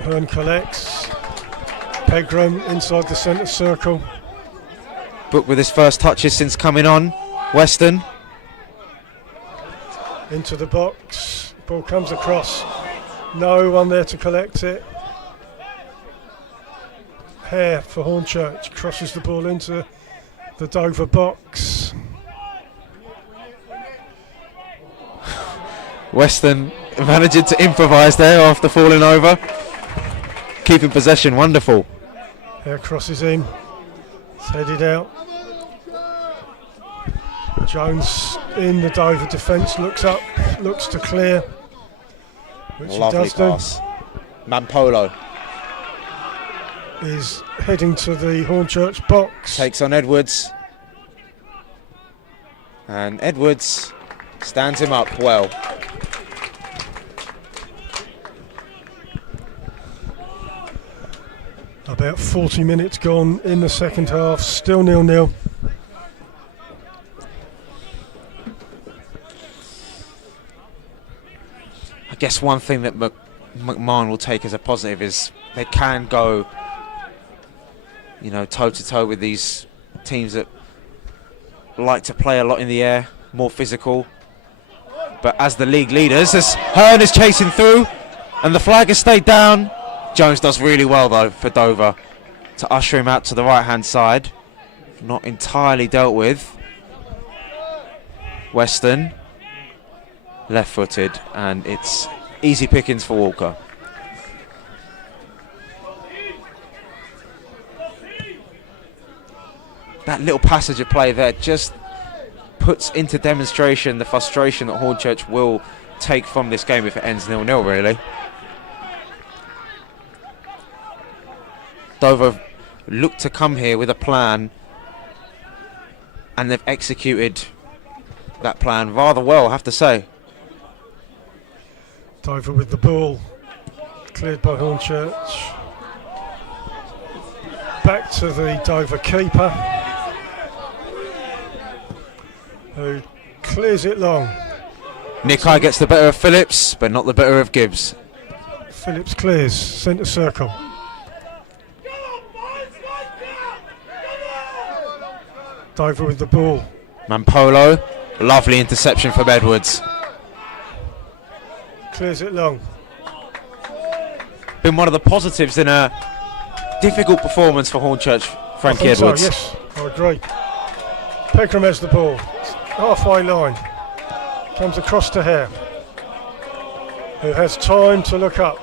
Hearn collects. Pegram inside the centre circle. Brook with his first touches since coming on. Weston. Into the box. Ball comes across. No one there to collect it. Hare for Hornchurch. Crosses the ball into the Dover box. Weston managing to improvise there after falling over. Keeping possession, wonderful. Hare crosses in. It's headed out. Jones in the Dover defence, looks up, looks to clear, which Lovely he does pass. Mampolo do. Is heading to the Hornchurch box. takes on Edwards. And Edwards stands him up well. About 40 minutes gone in the second half, still 0-0. I guess one thing that McMahon will take as a positive is they can go, you know, toe to toe with these teams that like to play a lot in the air, more physical. But as the league leaders, as Hearn is chasing through and the flag has stayed down, Jones does really well though for Dover to usher him out to the right hand side. Not entirely dealt with. Weston. Left-footed, and it's easy pickings for Walker. That little passage of play there just puts into demonstration the frustration that Hornchurch will take from this game if it ends 0-0, really. Dover looked to come here with a plan, and they've executed that plan rather well, I have to say. Dover with the ball, cleared by Hornchurch. Back to the Dover keeper, who clears it long. Nikai gets the better of Phillips, but not the better of Gibbs. Phillips clears, centre circle. Dover with the ball. Mampolo, lovely interception from Edwards. Clears it long. Been one of the positives in a difficult performance for Hornchurch, Frankie Edwards. So, yes, I agree. Pegram has the ball. Halfway line. Comes across to Hare, who has time to look up.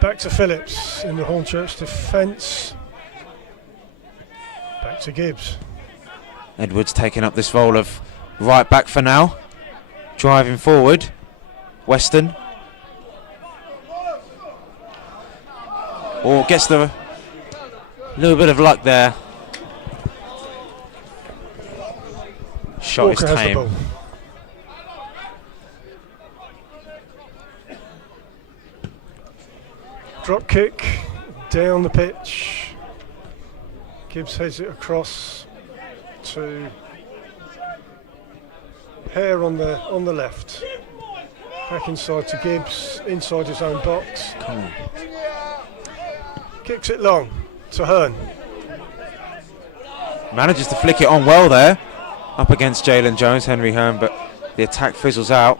Back to Phillips in the Hornchurch defence. Back to Gibbs. Edwards taking up this role of right back for now. Driving forward. Weston. Or gets the little bit of luck there. Shot Walker is has the tame. ball. Drop kick down the pitch. Gibbs heads it across to Hare on the left. Back inside to Gibbs, inside his own box. Come on. Kicks it long to Hearn. Manages to flick it on well there. Up against Jalen Jones, Henry Hearn, but the attack fizzles out.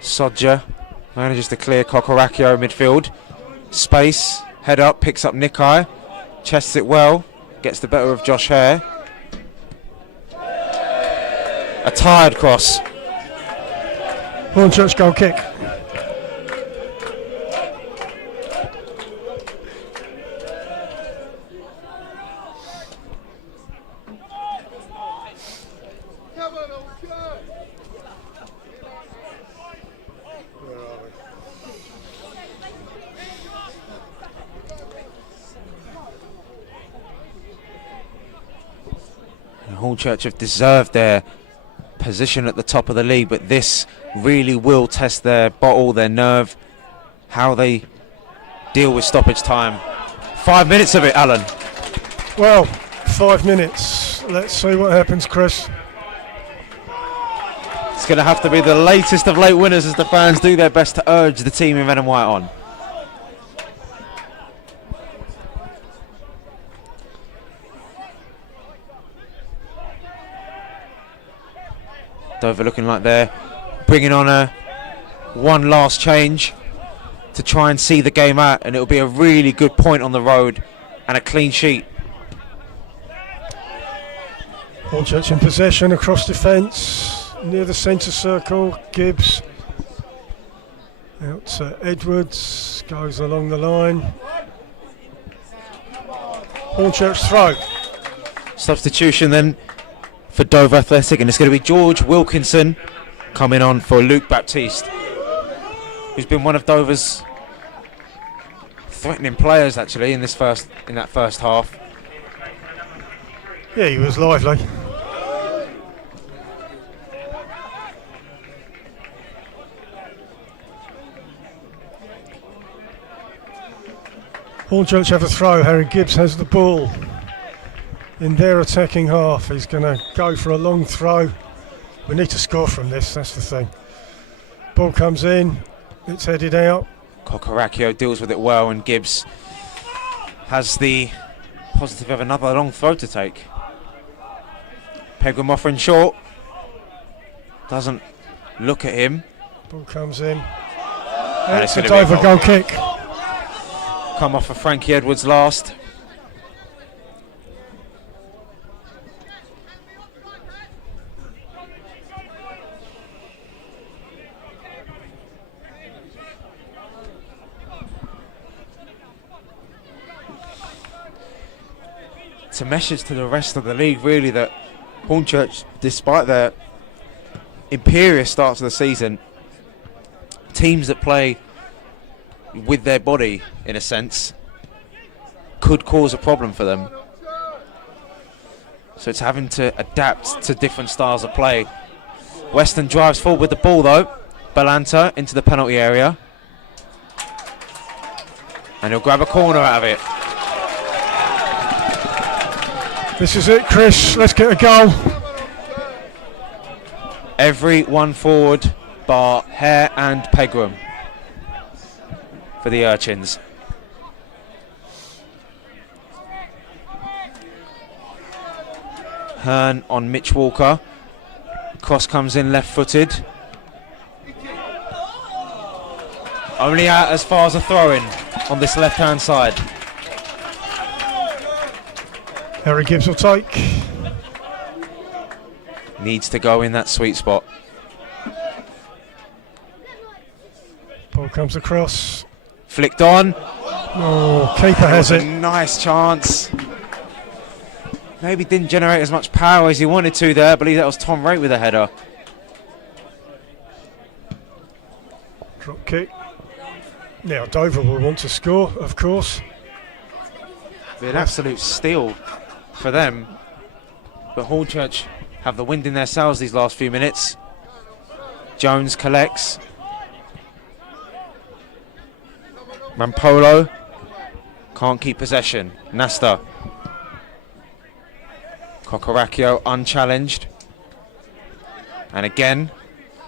Sodja Manages to clear Kokorakio midfield. Space, head up, picks up Nikai. Chests it well, gets the better of Josh Hare. A tired cross. Hornchurch goal kick. Hornchurch have deserved their position at the top of the league, but this really will test their bottle, their nerve, how they deal with stoppage time. 5 minutes of it, Alan. Well, 5 minutes. Let's see what happens, Chris. It's going to have to be the latest of late winners as the fans do their best to urge the team in red and white on. Dover looking like they're bringing on one last change to try and see the game out, and it'll be a really good point on the road and a clean sheet. Hornchurch in possession across defence, near the centre circle. Gibbs out to Edwards, goes along the line. Hornchurch throw. Substitution then for Dover Athletic, and it's going to be George Wilkinson coming on for Luke Baptiste, who's been one of Dover's threatening players actually in that first half. Yeah, he was lively. Hornchurch have a throw. Harry Gibbs has the ball in their attacking half. He's going to go for a long throw. We need to score from this, that's the thing. Ball comes in, it's headed out. Kokorakio deals with it well, and Gibbs has the positive of another long throw to take. Pegram offering short, doesn't look at him. Ball comes in. And it's a Dover goal kick. Come off of Frankie Edwards last. It's a message to the rest of the league really that Hornchurch, despite their imperious start to the season, teams that play with their body in a sense could cause a problem for them. So it's having to adapt to different styles of play. Weston drives forward with the ball though. Balanta into the penalty area, and he'll grab a corner out of it. This is it, Chris. Let's get a goal. Everyone forward bar Hare and Pegram for the Urchins. Hearn on Mitch Walker. Cross comes in left-footed. Only out as far as a throw-in on this left-hand side. Harry Gibbs will take. Needs to go in that sweet spot. Ball comes across. Flicked on. Oh, keeper has it. Nice chance. Maybe didn't generate as much power as he wanted to there. I believe that was Tom Wright with a header. Drop kick. Now Dover will want to score, of course. Be an absolute steal for them. But Hornchurch have the wind in their sails these last few minutes. Jones collects. Rampolo can't keep possession. Nasta. Kokorakio unchallenged. And again,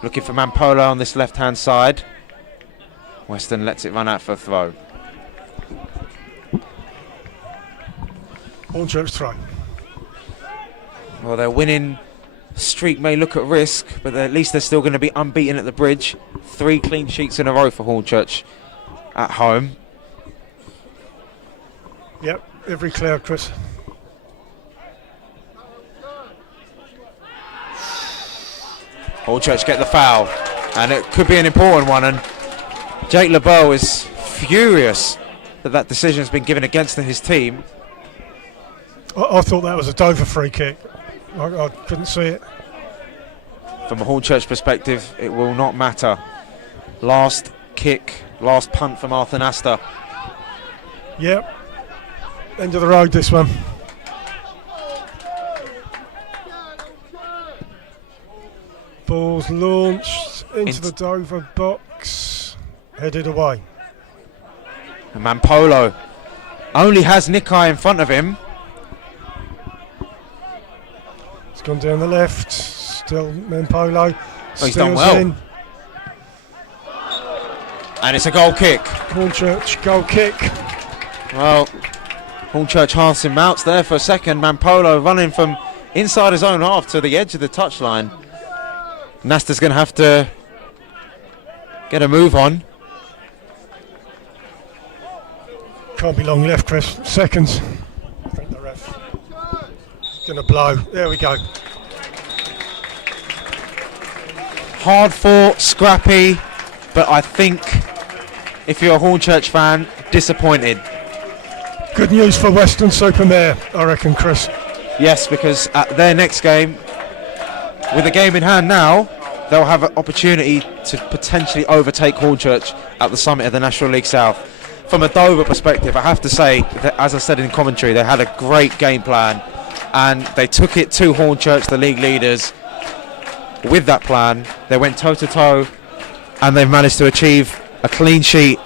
looking for Mampola on this left-hand side. Weston lets it run out for a throw. Hornchurch throw. Well, they're winning streak may look at risk, but at least they're still going to be unbeaten at the Bridge. 3 clean sheets in a row for Hornchurch at home. Yep, every cloud, Chris. Hornchurch get the foul, and it could be an important one, and Jake LeBeau is furious that decision has been given against his team. I thought that was a Dover free kick. I couldn't see it. From a Hornchurch perspective, it will not matter. Last kick, last punt from Arthur Nasta. Yep. End of the road, this one. Ball's launched into the Dover box. Headed away. And Mampolo only has Nikai in front of him. It's gone down the left. Still Mampolo. Oh, he's done well. In. And it's a goal kick. Hornchurch goal kick. Well, Hornchurch halves him out there for a second. Mampolo running from inside his own half to the edge of the touchline. Nasta's going to have to get a move on. Can't be long left, Chris. Seconds. I think the ref is going to blow. There we go. Hard fought, scrappy, but I think if you're a Hornchurch fan, disappointed. Good news for Weston-super-Mare, I reckon, Chris. Yes, because at their next game, with the game in hand now, they'll have an opportunity to potentially overtake Hornchurch at the summit of the National League South. From a Dover perspective, I have to say that, as I said in commentary, they had a great game plan and they took it to Hornchurch, the league leaders. With that plan, they went toe-to-toe and they've managed to achieve a clean sheet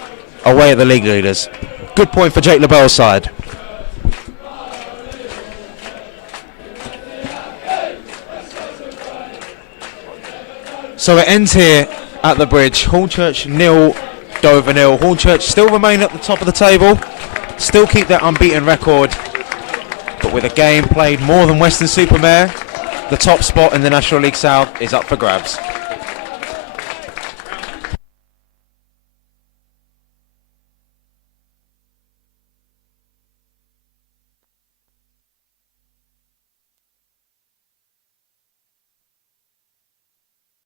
away at the league leaders. Good point for Jake LeBell's side. So it ends here at the Bridge. Hornchurch 0, Dover 0. Hornchurch still remain at the top of the table, still keep their unbeaten record, but with a game played more than Weston-super-Mare, the top spot in the National League South is up for grabs.